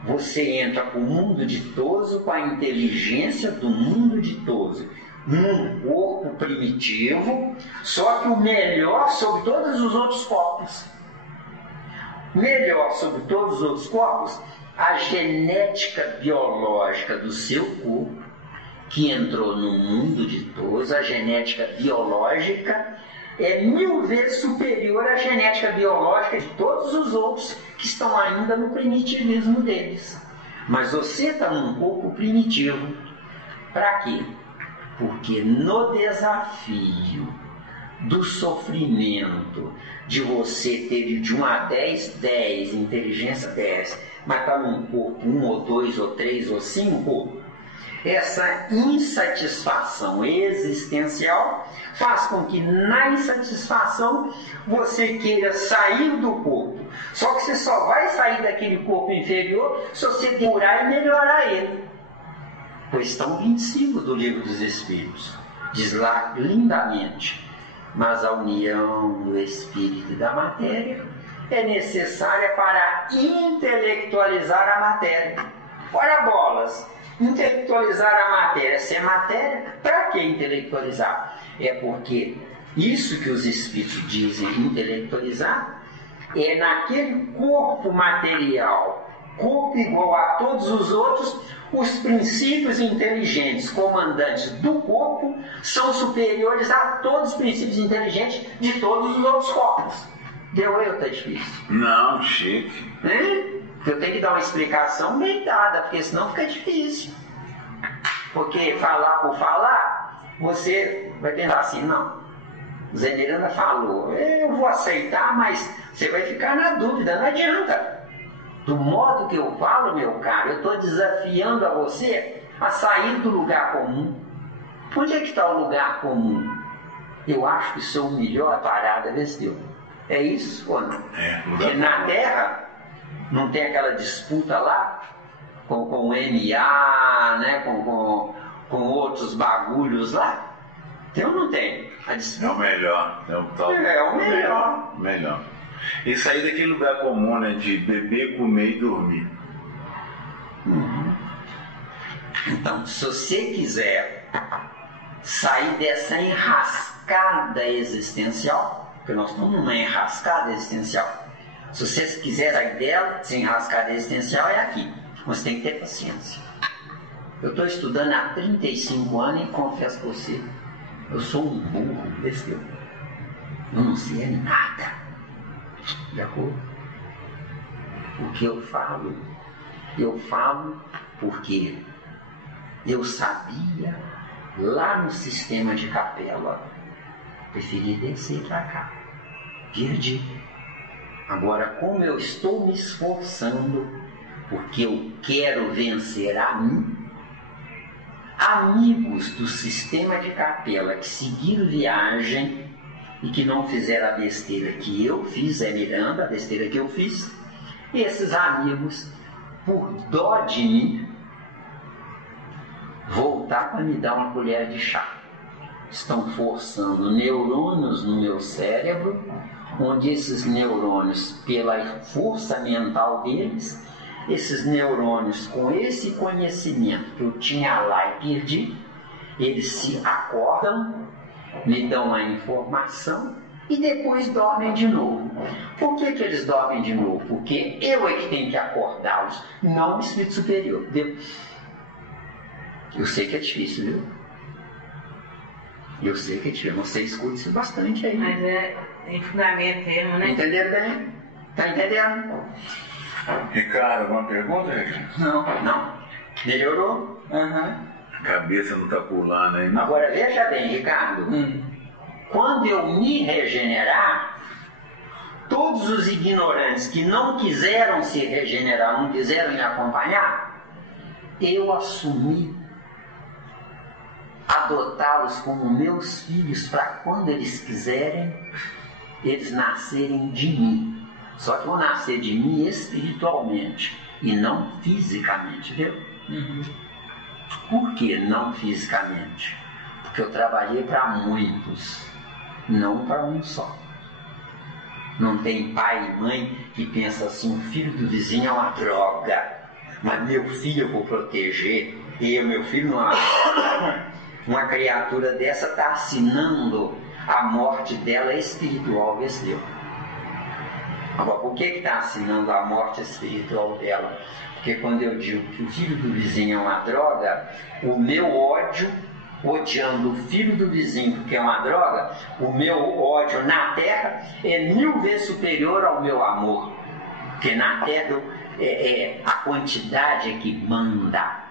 você entra para o mundo ditoso com a inteligência do mundo ditoso, num corpo primitivo, só que o melhor sobre todos os outros corpos. Melhor sobre todos os outros corpos, a genética biológica do seu corpo, que entrou no mundo ditoso, a genética biológica é 1000 vezes superior à genética biológica de todos os outros que estão ainda no primitivismo deles. Mas você está num corpo primitivo. Para quê? Porque no desafio do sofrimento, de você ter de 1 a 10, 10, inteligência 10, mas está num corpo 1 ou 2 ou 3 ou 5, essa insatisfação existencial faz com que na insatisfação você queira sair do corpo. Só que você só vai sair daquele corpo inferior se você curar e melhorar ele. Questão 25 do Livro dos Espíritos diz lá lindamente: mas a união do espírito e da matéria é necessária para intelectualizar a matéria. Ora bolas! Intelectualizar a matéria, sem matéria, para que intelectualizar? É porque isso que os espíritos dizem intelectualizar é naquele corpo material, corpo igual a todos os outros, os princípios inteligentes comandantes do corpo são superiores a todos os princípios inteligentes de todos os outros corpos. Deu eu, tá difícil? Não, chique. Eu tenho que dar uma explicação bem dada, porque senão fica difícil. Porque falar por falar, você vai pensar assim, não, Zé Miranda falou, eu vou aceitar, mas você vai ficar na dúvida, não adianta. Do modo que eu falo, meu caro, eu estou desafiando a você a sair do lugar comum. Onde é que está o lugar comum? Eu acho que sou o melhor parada desse Deus. É isso ou não? Porque na Terra não tem aquela disputa lá com o MA, né? com outros bagulhos lá? Tem ou não tem? A disputa? É o melhor. É o melhor. Melhor. E sair daquele lugar comum, né? De beber, comer e dormir. Então, se você quiser sair dessa enrascada existencial, porque nós estamos numa enrascada existencial. Se você quiser sair dela, sem enrascada existencial, é aqui. Você tem que ter paciência. Eu estou estudando há 35 anos e confesso para você, eu sou um burro desse Deus. Eu não sei nada. De acordo? O que eu falo porque eu sabia lá no sistema de capela. Preferi descer para cá. Perdi. Agora, como eu estou me esforçando, porque eu quero vencer a mim, amigos do sistema de capela que seguiram viagem e que não fizeram a besteira que eu fiz, Miranda, a besteira que eu fiz, esses amigos, por dó de mim, voltar para me dar uma colher de chá. Estão forçando neurônios no meu cérebro, onde esses neurônios, pela força mental deles, esses neurônios com esse conhecimento que eu tinha lá e perdi, eles se acordam, me dão a informação e depois dormem de novo. Por que eles dormem de novo? Porque eu é que tenho que acordá-los, não o espírito superior. Viu? Eu sei que é difícil, viu? Eu sei que é difícil, você escuta isso bastante aí. Mas é fundamento mesmo, né? Entendendo bem? Tá entendendo? Ricardo, alguma pergunta, Ricardo? Não. Melhorou? A cabeça não está pulando aí, não. Agora veja bem, Ricardo. Quando eu me regenerar, todos os ignorantes que não quiseram se regenerar, não quiseram me acompanhar, eu assumi adotá-los como meus filhos para quando eles quiserem, eles nascerem de mim. Só que vão nascer de mim espiritualmente e não fisicamente, viu? Por que não fisicamente? Porque eu trabalhei para muitos, não para um só. Não tem pai e mãe que pensa assim, o filho do vizinho é uma droga, mas meu filho eu vou proteger, e meu filho não é uma droga. Uma criatura dessa está assinando a morte dela espiritual, vê se deu. Agora, por que está assinando a morte espiritual dela? Porque quando eu digo que o filho do vizinho é uma droga, o meu ódio, odiando o filho do vizinho porque é uma droga, o meu ódio na Terra é 1000 vezes superior ao meu amor. Porque na Terra a quantidade é que manda.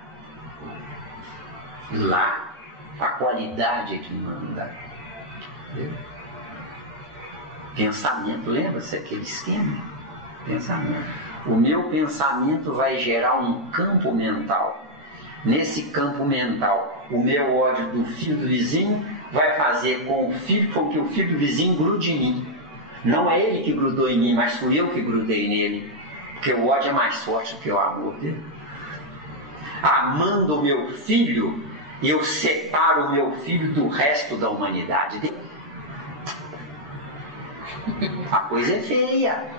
Lá, a qualidade é que manda. Entendeu? Pensamento, lembra-se aquele esquema? Pensamento. O meu pensamento vai gerar um campo mental. Nesse campo mental, o meu ódio do filho do vizinho vai fazer com que o filho do vizinho grude em mim. Não é ele que grudou em mim, mas fui eu que grudei nele. Porque o ódio é mais forte do que o amor dele. Amando o meu filho, eu separo o meu filho do resto da humanidade. A coisa é feia.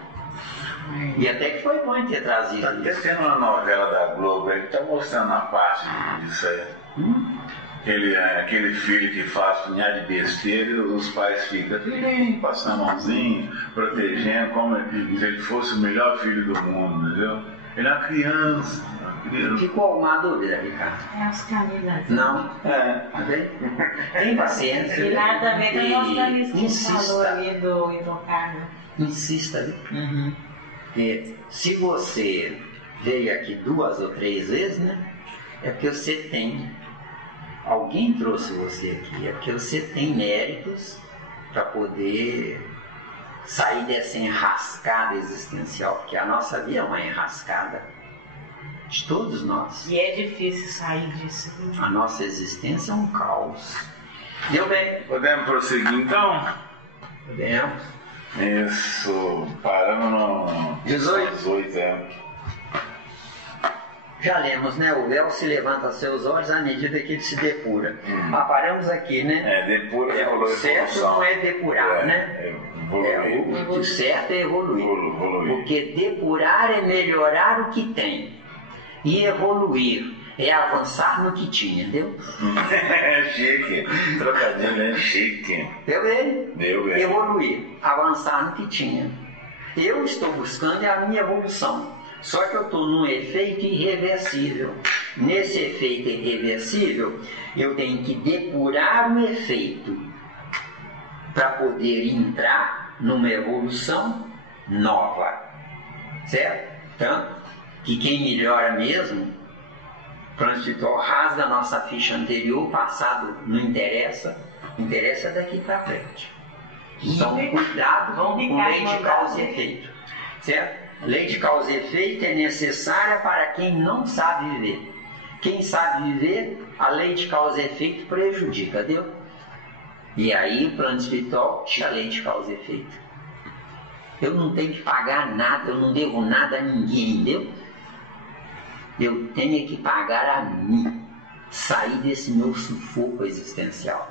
E até que foi bom ter trazido Está até tendo uma novela da Globo aí que está mostrando a parte disso aí. Aquele filho que faz punhado de besteira e os pais ficam passando a mãozinha, protegendo, como se ele fosse o melhor filho do mundo, entendeu? Ele é uma criança. Ficou uma dúvida, Ricardo? É as camilas. Não? Tem paciência. E lá também está mostrando isso que insista. falou ali do intocável. Insista, viu? Porque se você veio aqui 2 ou 3 vezes, né? É porque você tem. Alguém trouxe você aqui, é porque você tem méritos para poder sair dessa enrascada existencial, porque a nossa vida é uma enrascada de todos nós. E é difícil sair disso. A nossa existência é um caos. Deu bem? Podemos prosseguir então? Podemos. Isso, parando no 18. Já lemos, né? O véu se levanta aos seus olhos à medida que ele se depura. Mas paramos aqui, né? Depura, o certo não é depurar, né? O certo é evoluir. Porque depurar é melhorar o que tem. E evoluir é avançar no que tinha, entendeu? Chique. Trocadilho, né? Chique. Deu bem? Deu bem. Evoluir, avançar no que tinha. Eu estou buscando a minha evolução. Só que eu estou num efeito irreversível. Nesse efeito irreversível, eu tenho que depurar o efeito para poder entrar numa evolução nova. Certo? Tanto que quem melhora mesmo, transitoral, rasga a nossa ficha anterior, o passado não interessa, interessa daqui para frente. Então, cuidado com lei de causa e efeito. Certo? Lei de causa e efeito é necessária para quem não sabe viver. Quem sabe viver, a lei de causa e efeito prejudica, deu? E aí o plano espiritual tira a lei de causa e efeito. Eu não tenho que pagar nada, eu não devo nada a ninguém, deu? Eu tenho que pagar a mim, sair desse meu sufoco existencial.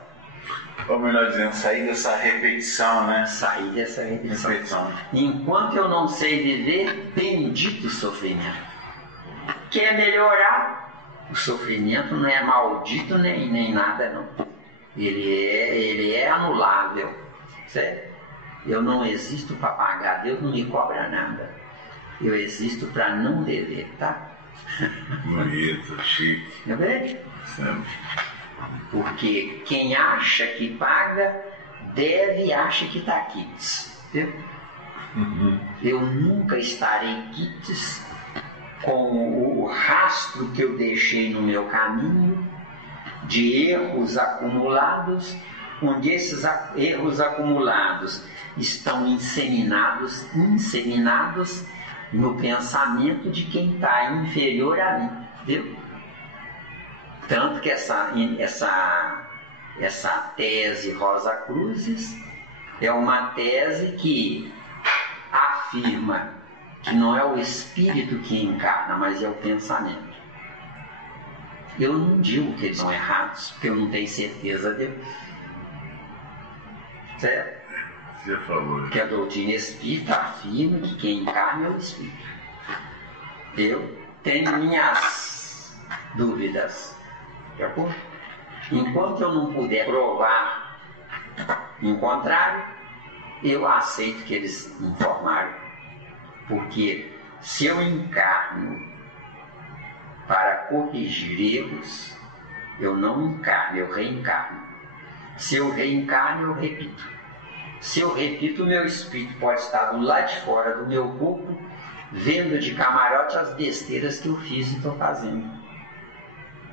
Ou melhor dizendo, sair dessa repetição, né? Sair dessa repetição. Enquanto eu não sei viver, bendito sofrimento. Quer melhorar? O sofrimento não é maldito nem nada, não. Ele é anulável, certo? Eu não existo para pagar, Deus não me cobra nada. Eu existo para não dever, tá? Bonito, chique. Tá vendo? Porque quem acha que paga, deve e acha que está quites. Viu? Eu nunca estarei quites com o rastro que eu deixei no meu caminho de erros acumulados, onde esses erros acumulados estão inseminados no pensamento de quem está inferior a mim. Viu? Tanto que essa tese Rosa Cruzes é uma tese que afirma que não é o espírito que encarna, mas é o pensamento. Eu não digo que eles são errados, porque eu não tenho certeza deles. Certo? Você falou. Porque a doutrina espírita afirma que quem encarna é o espírito. Eu tenho minhas dúvidas. De acordo? Enquanto eu não puder provar em contrário, eu aceito que eles informaram. Porque se eu encarno para corrigir erros, eu não encarno, eu reencarno. Se eu reencarno, eu repito. Se eu repito, o meu espírito pode estar do lado de fora do meu corpo, vendo de camarote as besteiras que eu fiz e estou fazendo.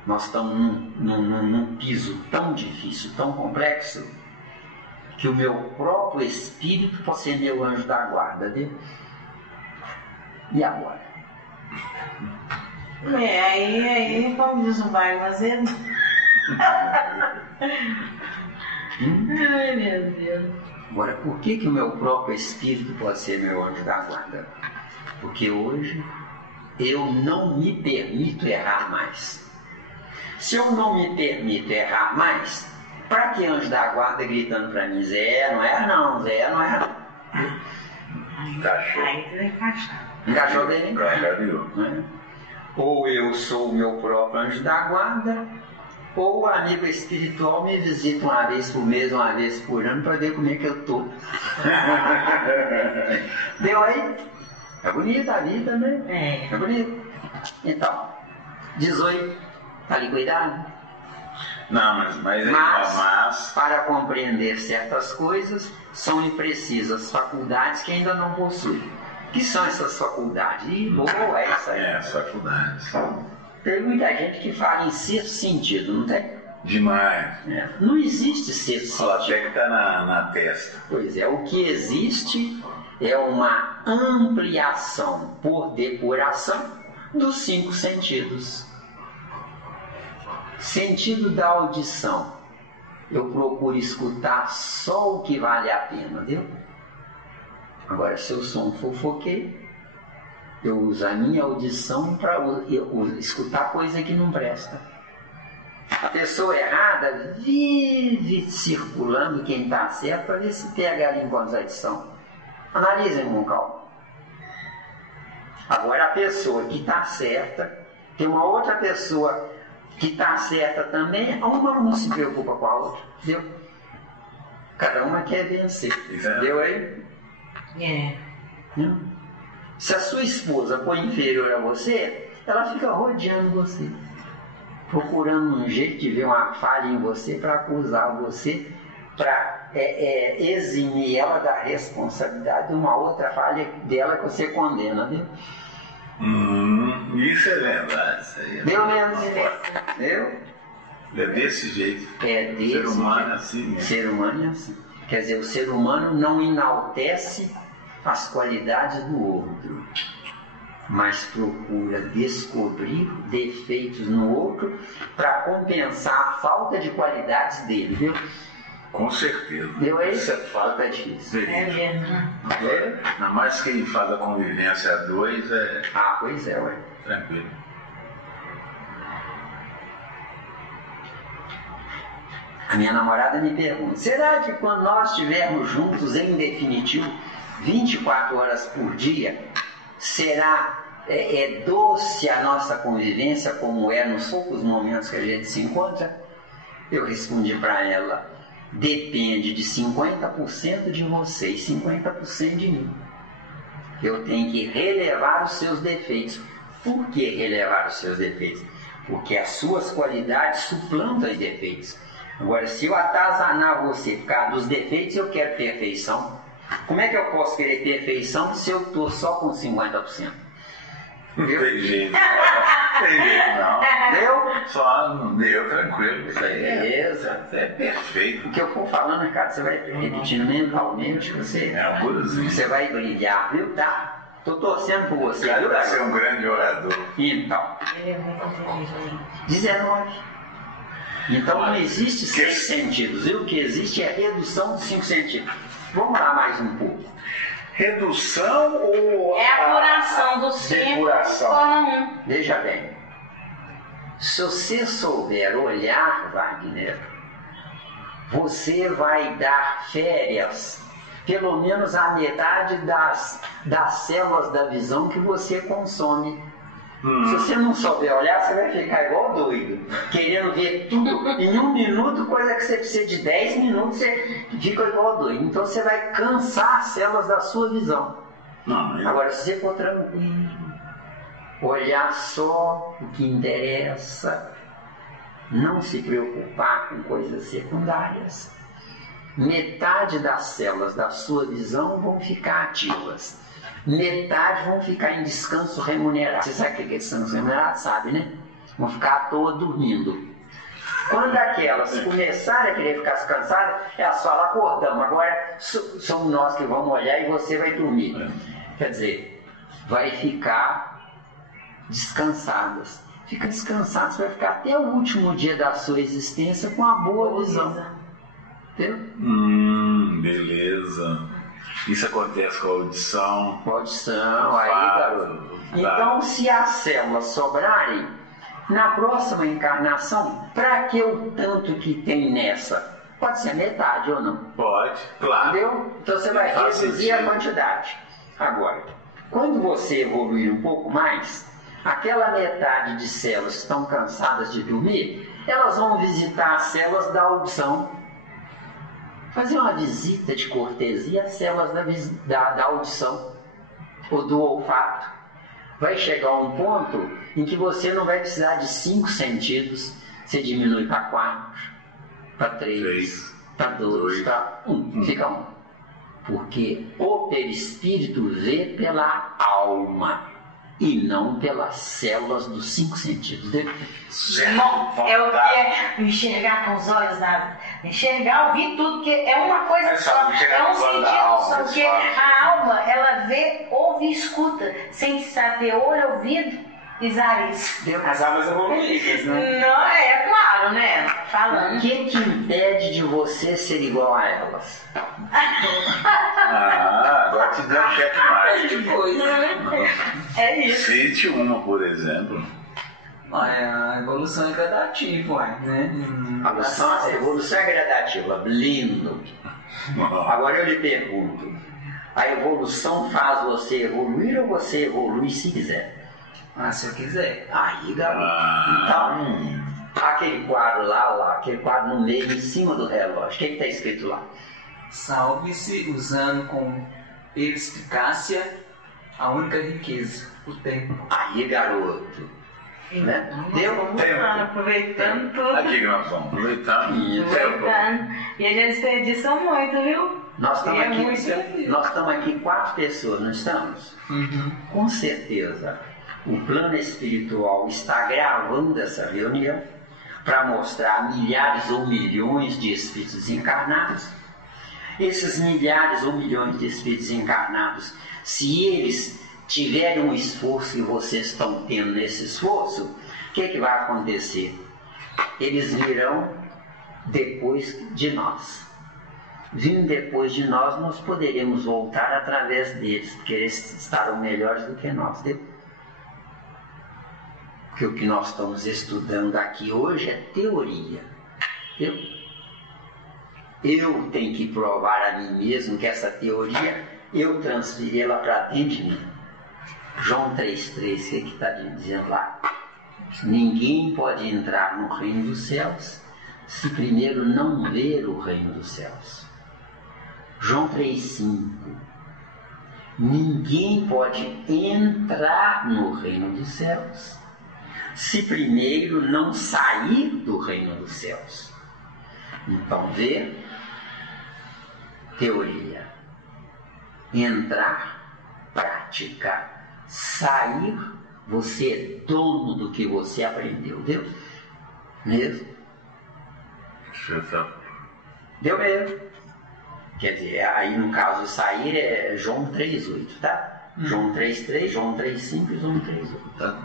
Nós estamos num piso tão difícil, tão complexo, que o meu próprio espírito pode ser meu anjo da guarda, viu? E agora? Aí, como diz o bairro Mazedo. Ai, meu Deus. Agora, por que o meu próprio espírito pode ser meu anjo da guarda? Porque hoje eu não me permito errar mais. Se eu não me permito errar mais, para que anjo da guarda gritando para mim, Zé, não erra não, Zé, não erra não. Encaixou. Aí tu vai encaixar. Encaixou bem, né? Ou eu sou o meu próprio anjo da guarda, ou o amigo espiritual me visita uma vez por mês, uma vez por ano, para ver como é que eu tô. Deu aí? É bonita a vida, né? É bonito. Então, 18. Tá ali cuidado? Não, mas para compreender certas coisas, são imprecisas faculdades que ainda não possuem. O que são essas faculdades? Boa essa aí. As faculdades. Tem muita gente que fala em sexto sentido, não tem? Demais. Não existe sexto sentido. Ela chega que tá na testa. Pois é, o que existe é uma ampliação por depuração dos 5 sentidos. Sentido da audição. Eu procuro escutar só o que vale a pena, viu? Agora, se eu sou um fofoqueiro, eu uso a minha audição para escutar coisa que não presta. A pessoa errada vive circulando quem está certo para ver se pega ali em contradição. Analisem com calma. Agora, a pessoa que está certa, tem uma outra pessoa que está certa também, uma não se preocupa com a outra, entendeu? Cada uma quer vencer, entendeu aí? Se a sua esposa for inferior a você, ela fica rodeando você, procurando um jeito de ver uma falha em você para acusar você, para eximir ela da responsabilidade de uma outra falha dela que você condena, viu? Isso é verdade. Isso aí Deu menos, entendeu? É desse jeito. É desse jeito. O ser humano jeito. é assim mesmo. O ser humano é assim. Quer dizer, o ser humano não enaltece as qualidades do outro, mas procura descobrir defeitos no outro para compensar a falta de qualidades dele, viu? Com certeza. Deu aí? Isso é Falta disso. Mesmo. Ainda mais quem faz a convivência a dois Pois é, ué. tranquilo. A minha namorada me pergunta, será que quando nós estivermos juntos, em definitivo, 24 horas por dia, será doce a nossa convivência como é nos poucos momentos que a gente se encontra? Eu respondi para ela, depende de 50% de você e 50% de mim. Eu tenho que relevar os seus defeitos. Por que relevar os seus defeitos? Porque as suas qualidades suplantam os defeitos. Agora, se eu atazanar você por causa dos defeitos, eu quero perfeição. Como é que eu posso querer perfeição se eu estou só com 50%? Não tem jeito. Não tem jeito, não. Deu? Só não deu, tranquilo. Isso aí Beleza. é perfeito. O que eu for falando, Ricardo, você vai repetindo mentalmente, você vai brilhar, viu? Tá? Tô torcendo por você, Cara, viu, vai garoto? ser um grande orador. Então, 19. Então não existe 6 sentidos, viu? O que existe é a redução de 5 sentidos. Vamos lá mais um pouco. Redução ou É a apuração do 5 forma 1. Veja bem, se você souber olhar, Wagner, você vai dar férias, pelo menos a metade das células da visão que você consome. Se você não souber olhar, você vai ficar igual doido, querendo ver tudo em 1 minuto, coisa que você precisa de 10 minutos, você fica igual doido. Então você vai cansar as células da sua visão. Agora, se você for tranquilo, olhar só o que interessa, não se preocupar com coisas secundárias, metade das células da sua visão vão ficar ativas. Metade vão ficar em descanso remunerado. Você sabe o que é descanso remunerado? Sabe, né? Vão ficar à toa dormindo. Quando aquelas começarem a querer ficar descansadas, elas falam, acordamos, agora somos nós que vamos olhar e você vai dormir. Quer dizer, vai ficar descansadas. Fica descansado, você vai ficar até o último dia da sua existência com a boa visão. Entendeu? Beleza. Isso acontece com a audição. Com a audição, aí, garoto. Então, se as células sobrarem, na próxima encarnação, para que o tanto que tem nessa? Pode ser metade ou não? Pode, claro. Entendeu? Então você vai reduzir a quantidade. Agora, quando você evoluir um pouco mais, aquela metade de células que estão cansadas de dormir, elas vão visitar as células da audição. Fazer uma visita de cortesia às células da audição ou do olfato. Vai chegar um ponto em que você não vai precisar de 5 sentidos, você diminui para 4, para 3, para 2, para 1, fica 1. Porque o perispírito vê pela alma e não pelas células dos 5 sentidos. Bom, é o que é enxergar com os olhos enxergar, ouvir tudo, porque é uma coisa só, é um sentido só, porque a alma, ela vê, ouve e escuta, sem saber olho, ouvido e nariz. As almas evoluídas, né? Não, é claro, né? Falando. O que impede de você ser igual a elas? Agora te deu um checkmate. Que coisa, né? É isso. Cite uma, por exemplo. A evolução é gradativa, né? A evolução é gradativa, lindo. Agora eu lhe pergunto, a evolução faz você evoluir ou você evolui se quiser? Se eu quiser. Aí, garoto. Então, aquele quadro lá, aquele quadro no meio, em cima do relógio, o que está escrito lá? Salve-se usando com perspicácia a única riqueza, o tempo. Aí, garoto. Né? Deu? Aproveitando tudo. Aqui que nós vamos aproveitando. Aproveitando. E a gente desperdiça muito, viu? Nós estamos aqui 4 pessoas, não estamos? Com certeza. O plano espiritual está gravando essa reunião para mostrar a milhares ou milhões de espíritos encarnados. Esses milhares ou milhões de espíritos encarnados, se eles tiverem um esforço que vocês estão tendo nesse esforço, o que vai acontecer? Eles virão depois de nós. Vindo depois de nós, nós poderemos voltar através deles, porque eles estarão melhores do que nós. Porque o que nós estamos estudando aqui hoje é teoria. eu tenho que provar a mim mesmo que essa teoria, eu transferi ela para dentro de mim. João 3,3, o que está dizendo lá? Ninguém pode entrar no reino dos céus se primeiro não ver o reino dos céus. João 3,5. Ninguém pode entrar no reino dos céus se primeiro não sair do reino dos céus. Então, ver, teoria. Entrar, praticar. Sair, você é dono do que você aprendeu, deu? Mesmo? Deu mesmo. Quer dizer, aí no caso sair é João 3,8, tá? João 3,3, João 3,5 e João 3,8. Tá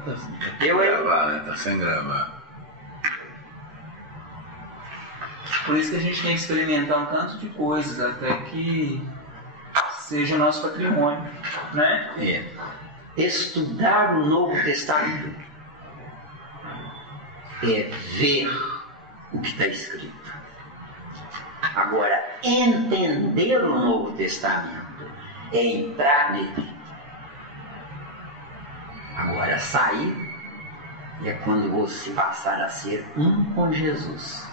sem gravar, né? Tá sem gravar. Por isso que a gente tem que experimentar um tanto de coisas até que seja nosso patrimônio, né? É. Estudar o Novo Testamento é ver o que está escrito. Agora, entender o Novo Testamento é entrar nele. Agora, sair é quando você passar a ser um com Jesus.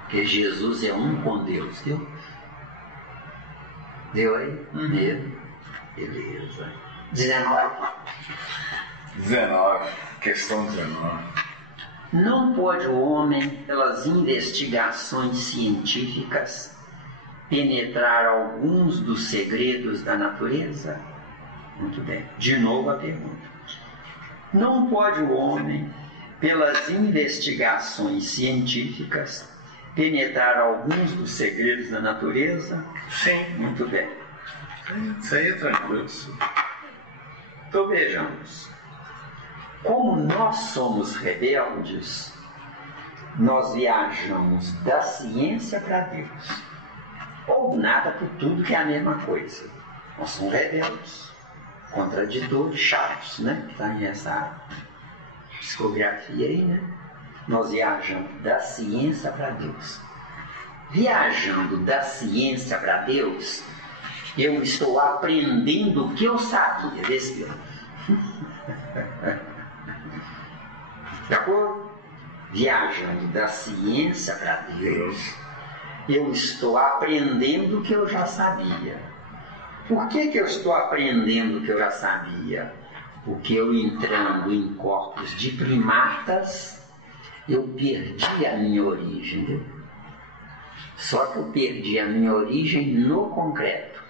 Porque Jesus é um com Deus, deu? Deu aí? Deu? Beleza. 19, questão 19. Não pode o homem, pelas investigações científicas, penetrar alguns dos segredos da natureza? Muito bem. De novo a pergunta. Não pode o homem, pelas investigações científicas, penetrar alguns dos segredos da natureza? Sim. Muito bem. Isso aí é tranquilo. Então vejamos. Como nós somos rebeldes, nós viajamos da ciência para Deus. Ou nada por tudo que é a mesma coisa. Nós somos rebeldes, contraditores, chatos, né? Que está nessa psicografia aí, né? Nós viajamos da ciência para Deus. Viajando da ciência para Deus, eu estou aprendendo o que eu sabia. Vê se eu... De acordo? Viajando da ciência para Deus, eu estou aprendendo o que eu já sabia. Por que eu estou aprendendo o que eu já sabia? Porque eu entrando em corpos de primatas, eu perdi a minha origem. Viu? Só que eu perdi a minha origem no concreto,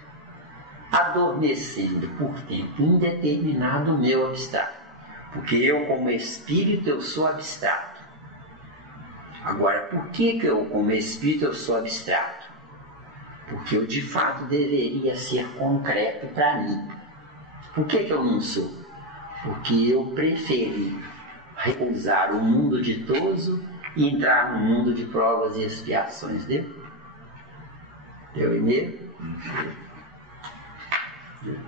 adormecendo por tempo indeterminado o meu abstrato. Porque eu, como espírito, eu sou abstrato. Agora, por que eu, como espírito, eu sou abstrato? Porque eu, de fato, deveria ser concreto para mim. Por que eu não sou? Porque eu preferi recusar o mundo ditoso e entrar no mundo de provas e expiações. Deu? Deu e-mail? Deu.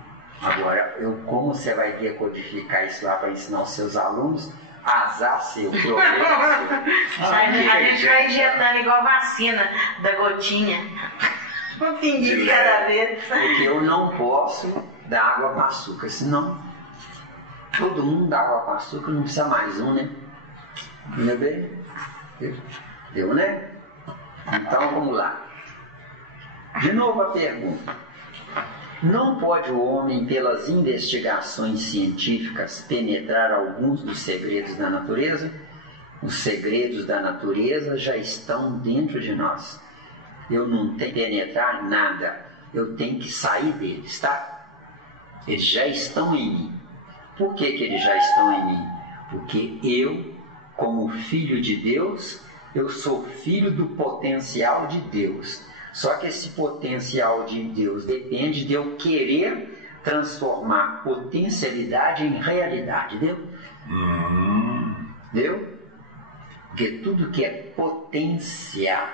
Agora, como você vai decodificar isso lá para ensinar os seus alunos, azar seu, problema seu. A gente vai injetando igual vacina da gotinha. Um pinguinho de cada vez. Porque eu não posso dar água com açúcar, senão todo mundo dá água com açúcar, não precisa mais um, né? Meu bem? Deu, né? Então, vamos lá. De novo a pergunta. Não pode o homem, pelas investigações científicas, penetrar alguns dos segredos da natureza? Os segredos da natureza já estão dentro de nós. Eu não tenho que penetrar nada. Eu tenho que sair deles, tá? Eles já estão em mim. Por que eles já estão em mim? Porque eu, como filho de Deus, eu sou filho do potencial de Deus. Só que esse potencial de Deus depende de eu querer transformar potencialidade em realidade, deu? Deu? Porque tudo que é potência,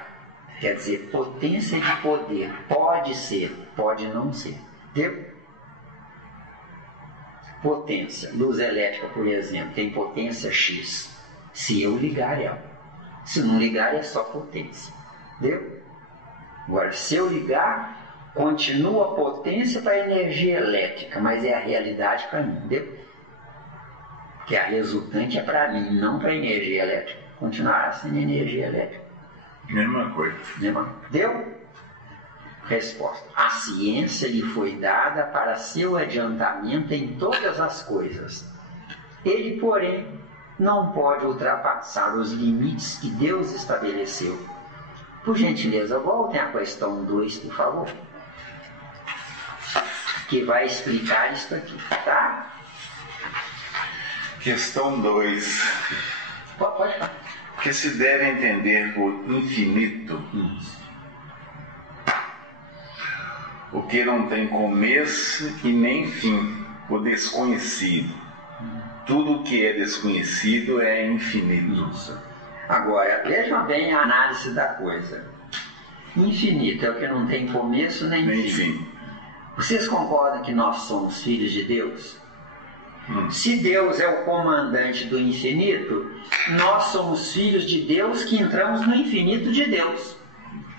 quer dizer, potência de poder, pode ser, pode não ser, deu? Potência, luz elétrica, por exemplo, tem potência X. Se eu ligar ela, se não ligar é só potência, deu? Agora, se eu ligar, continua a potência para a energia elétrica, mas é a realidade para mim, entendeu? Porque a resultante é para mim, não para a energia elétrica. Continuará sendo energia elétrica. Mesma coisa. Deu? Resposta. A ciência lhe foi dada para seu adiantamento em todas as coisas. Ele, porém, não pode ultrapassar os limites que Deus estabeleceu. Por gentileza, voltem à questão 2, por favor. Que vai explicar isso aqui, tá? Questão 2. Pode falar. Que se deve entender por infinito o que não tem começo e nem fim, o desconhecido. Tudo que é desconhecido é infinito. Agora, vejam bem a análise da coisa. Infinito é o que não tem começo nem fim. Vocês concordam que nós somos filhos de Deus? Se Deus é o comandante do infinito, nós somos filhos de Deus que entramos no infinito de Deus.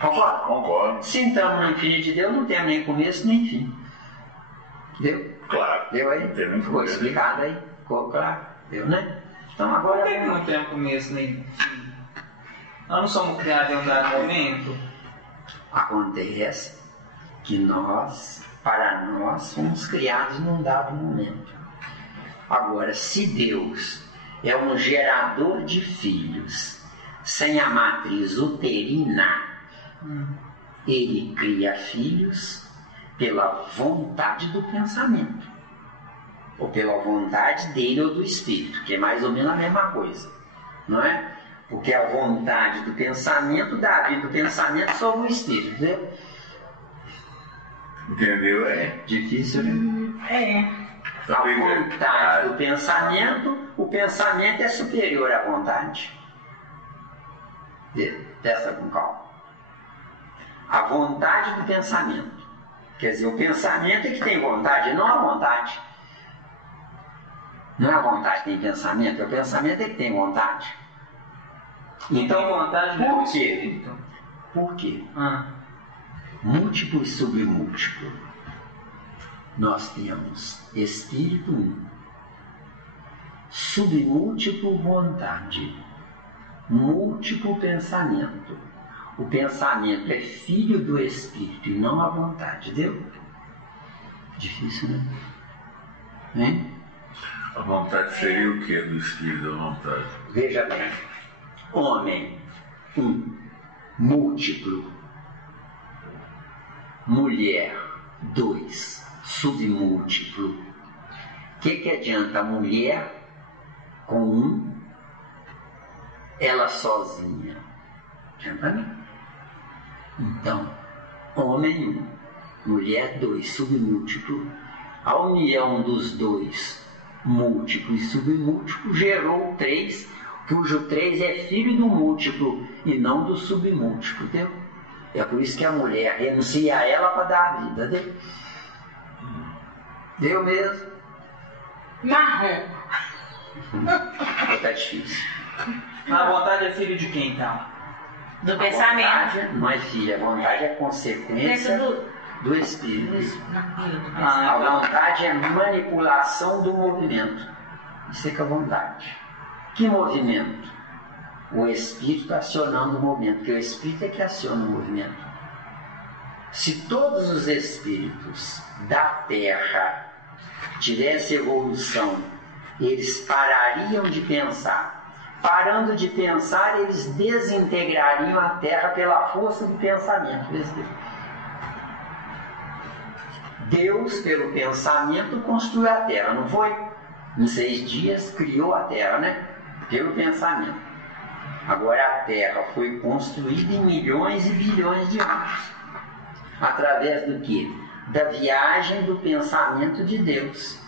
Concorda? Concordo. Se entramos no infinito de Deus, não temos nem começo nem fim. Deu? Claro. Deu aí? Ficou explicado aí? Ficou claro? Deu, né? Então agora... Por que não temos começo nem fim? Nós não somos criados em um dado momento? Acontece que para nós, fomos criados num dado momento. Agora, se Deus é um gerador de filhos sem a matriz uterina, ele cria filhos pela vontade do pensamento, ou pela vontade dele ou do espírito, que é mais ou menos a mesma coisa, não é? Porque a vontade do pensamento dá a vida do pensamento sobre o espírito, entendeu? Entendeu? É difícil, né? É. A vontade do pensamento, o pensamento é superior à vontade. Presta com calma. A vontade do pensamento. Quer dizer, o pensamento é que tem vontade, não a vontade. Não é a vontade que tem pensamento, é o pensamento é que tem vontade. Então, tem vontade por quê? Por quê? Múltiplo e submúltiplo. Nós temos espírito 1, submúltiplo vontade, múltiplo pensamento. O pensamento é filho do espírito e não a vontade, entendeu? Difícil, né? Hein? A vontade seria o que do espírito da vontade? Veja bem. Homem 1, múltiplo. Mulher 2, submúltiplo. O que adianta a mulher com 1, ela sozinha? Adianta não. Então, homem 1, mulher 2, submúltiplo. A união dos dois, múltiplo e submúltiplo, gerou 3, cujo 3 é filho do múltiplo e não do submúltiplo, entendeu? É por isso que a mulher renuncia a ela para dar a vida, entendeu? Deu mesmo? Marrom. Tá difícil. A vontade é filho de quem, então? Do pensamento. Vontade não é filha, a vontade é consequência do espírito. A vontade é manipulação do movimento. Isso é que é a vontade. Que movimento? O espírito acionando o movimento, porque o espírito é que aciona o movimento. Se todos os espíritos da Terra tivessem evolução, eles parariam de pensar. Parando de pensar, eles desintegrariam a Terra pela força do pensamento. Deus, pelo pensamento, construiu a Terra, não foi? Em 6 dias criou a Terra, né? Pelo pensamento. Agora a Terra foi construída em milhões e bilhões de anos. Através do quê? Da viagem do pensamento de Deus.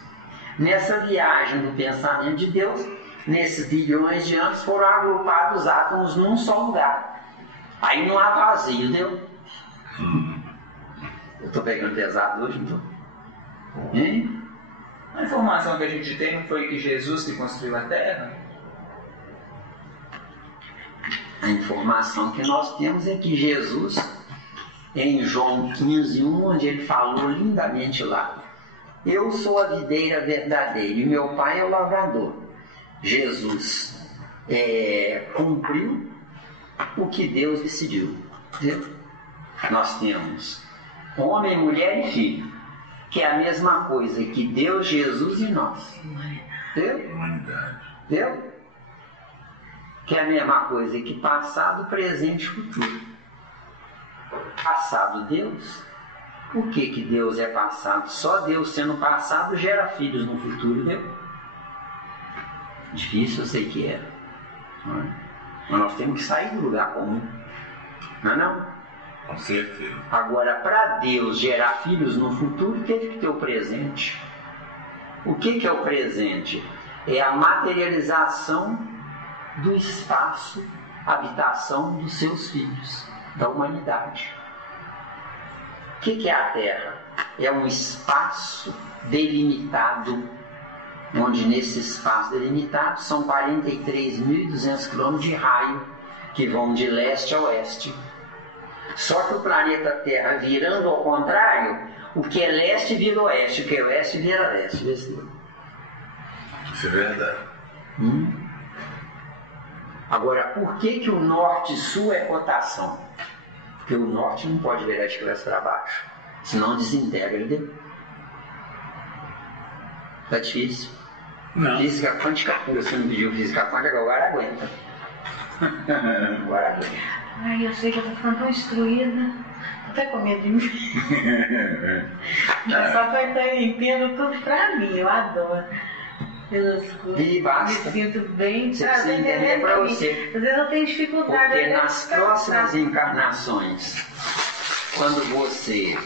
Nessa viagem do pensamento de Deus, nesses bilhões de anos foram agrupados átomos num só lugar. Aí não há vazio, entendeu? Eu estou pegando pesado hoje, então. Hein? A informação que a gente tem não foi que Jesus que construiu a Terra? A informação que nós temos é que Jesus em João 15:1, onde ele falou lindamente lá: eu sou a videira verdadeira e meu pai é o lavrador. Jesus cumpriu o que Deus decidiu. Nós temos homem, mulher e filho, que é a mesma coisa que Deus, Jesus e nós. Humanidade. Entendeu? Que é a mesma coisa que passado, presente e futuro. Passado Deus. Por que Deus é passado? Só Deus sendo passado gera filhos no futuro, entendeu? Difícil, eu sei que é. Mas nós temos que sair do lugar comum. Não é não? Com certeza. Agora, para Deus gerar filhos no futuro, teve que ter o presente. O que é o presente? É a materialização do espaço, habitação dos seus filhos, da humanidade. O que é a Terra? É um espaço delimitado, onde nesse espaço delimitado são 43.200 km de raio que vão de leste a oeste. Só que o planeta Terra virando ao contrário, o que é leste vira oeste, o que é oeste vira leste. Isso é verdade. Agora, por que o norte e sul é rotação? Porque o norte não pode virar de cabeça para baixo, senão desintegra, entendeu? Tá difícil. Não. Física quântica pura, você não pediu física quântica, agora aguenta. Agora aguenta. Ai, eu sei que eu tô ficando tão instruída. Tô até com medo de mim. Mas só que eu entendo tudo pra mim, eu adoro. Pelas coisas. E basta. Me sinto bem. Você precisa entender pra você. Às vezes eu tenho dificuldade. Porque nas próximas encarnações, quando você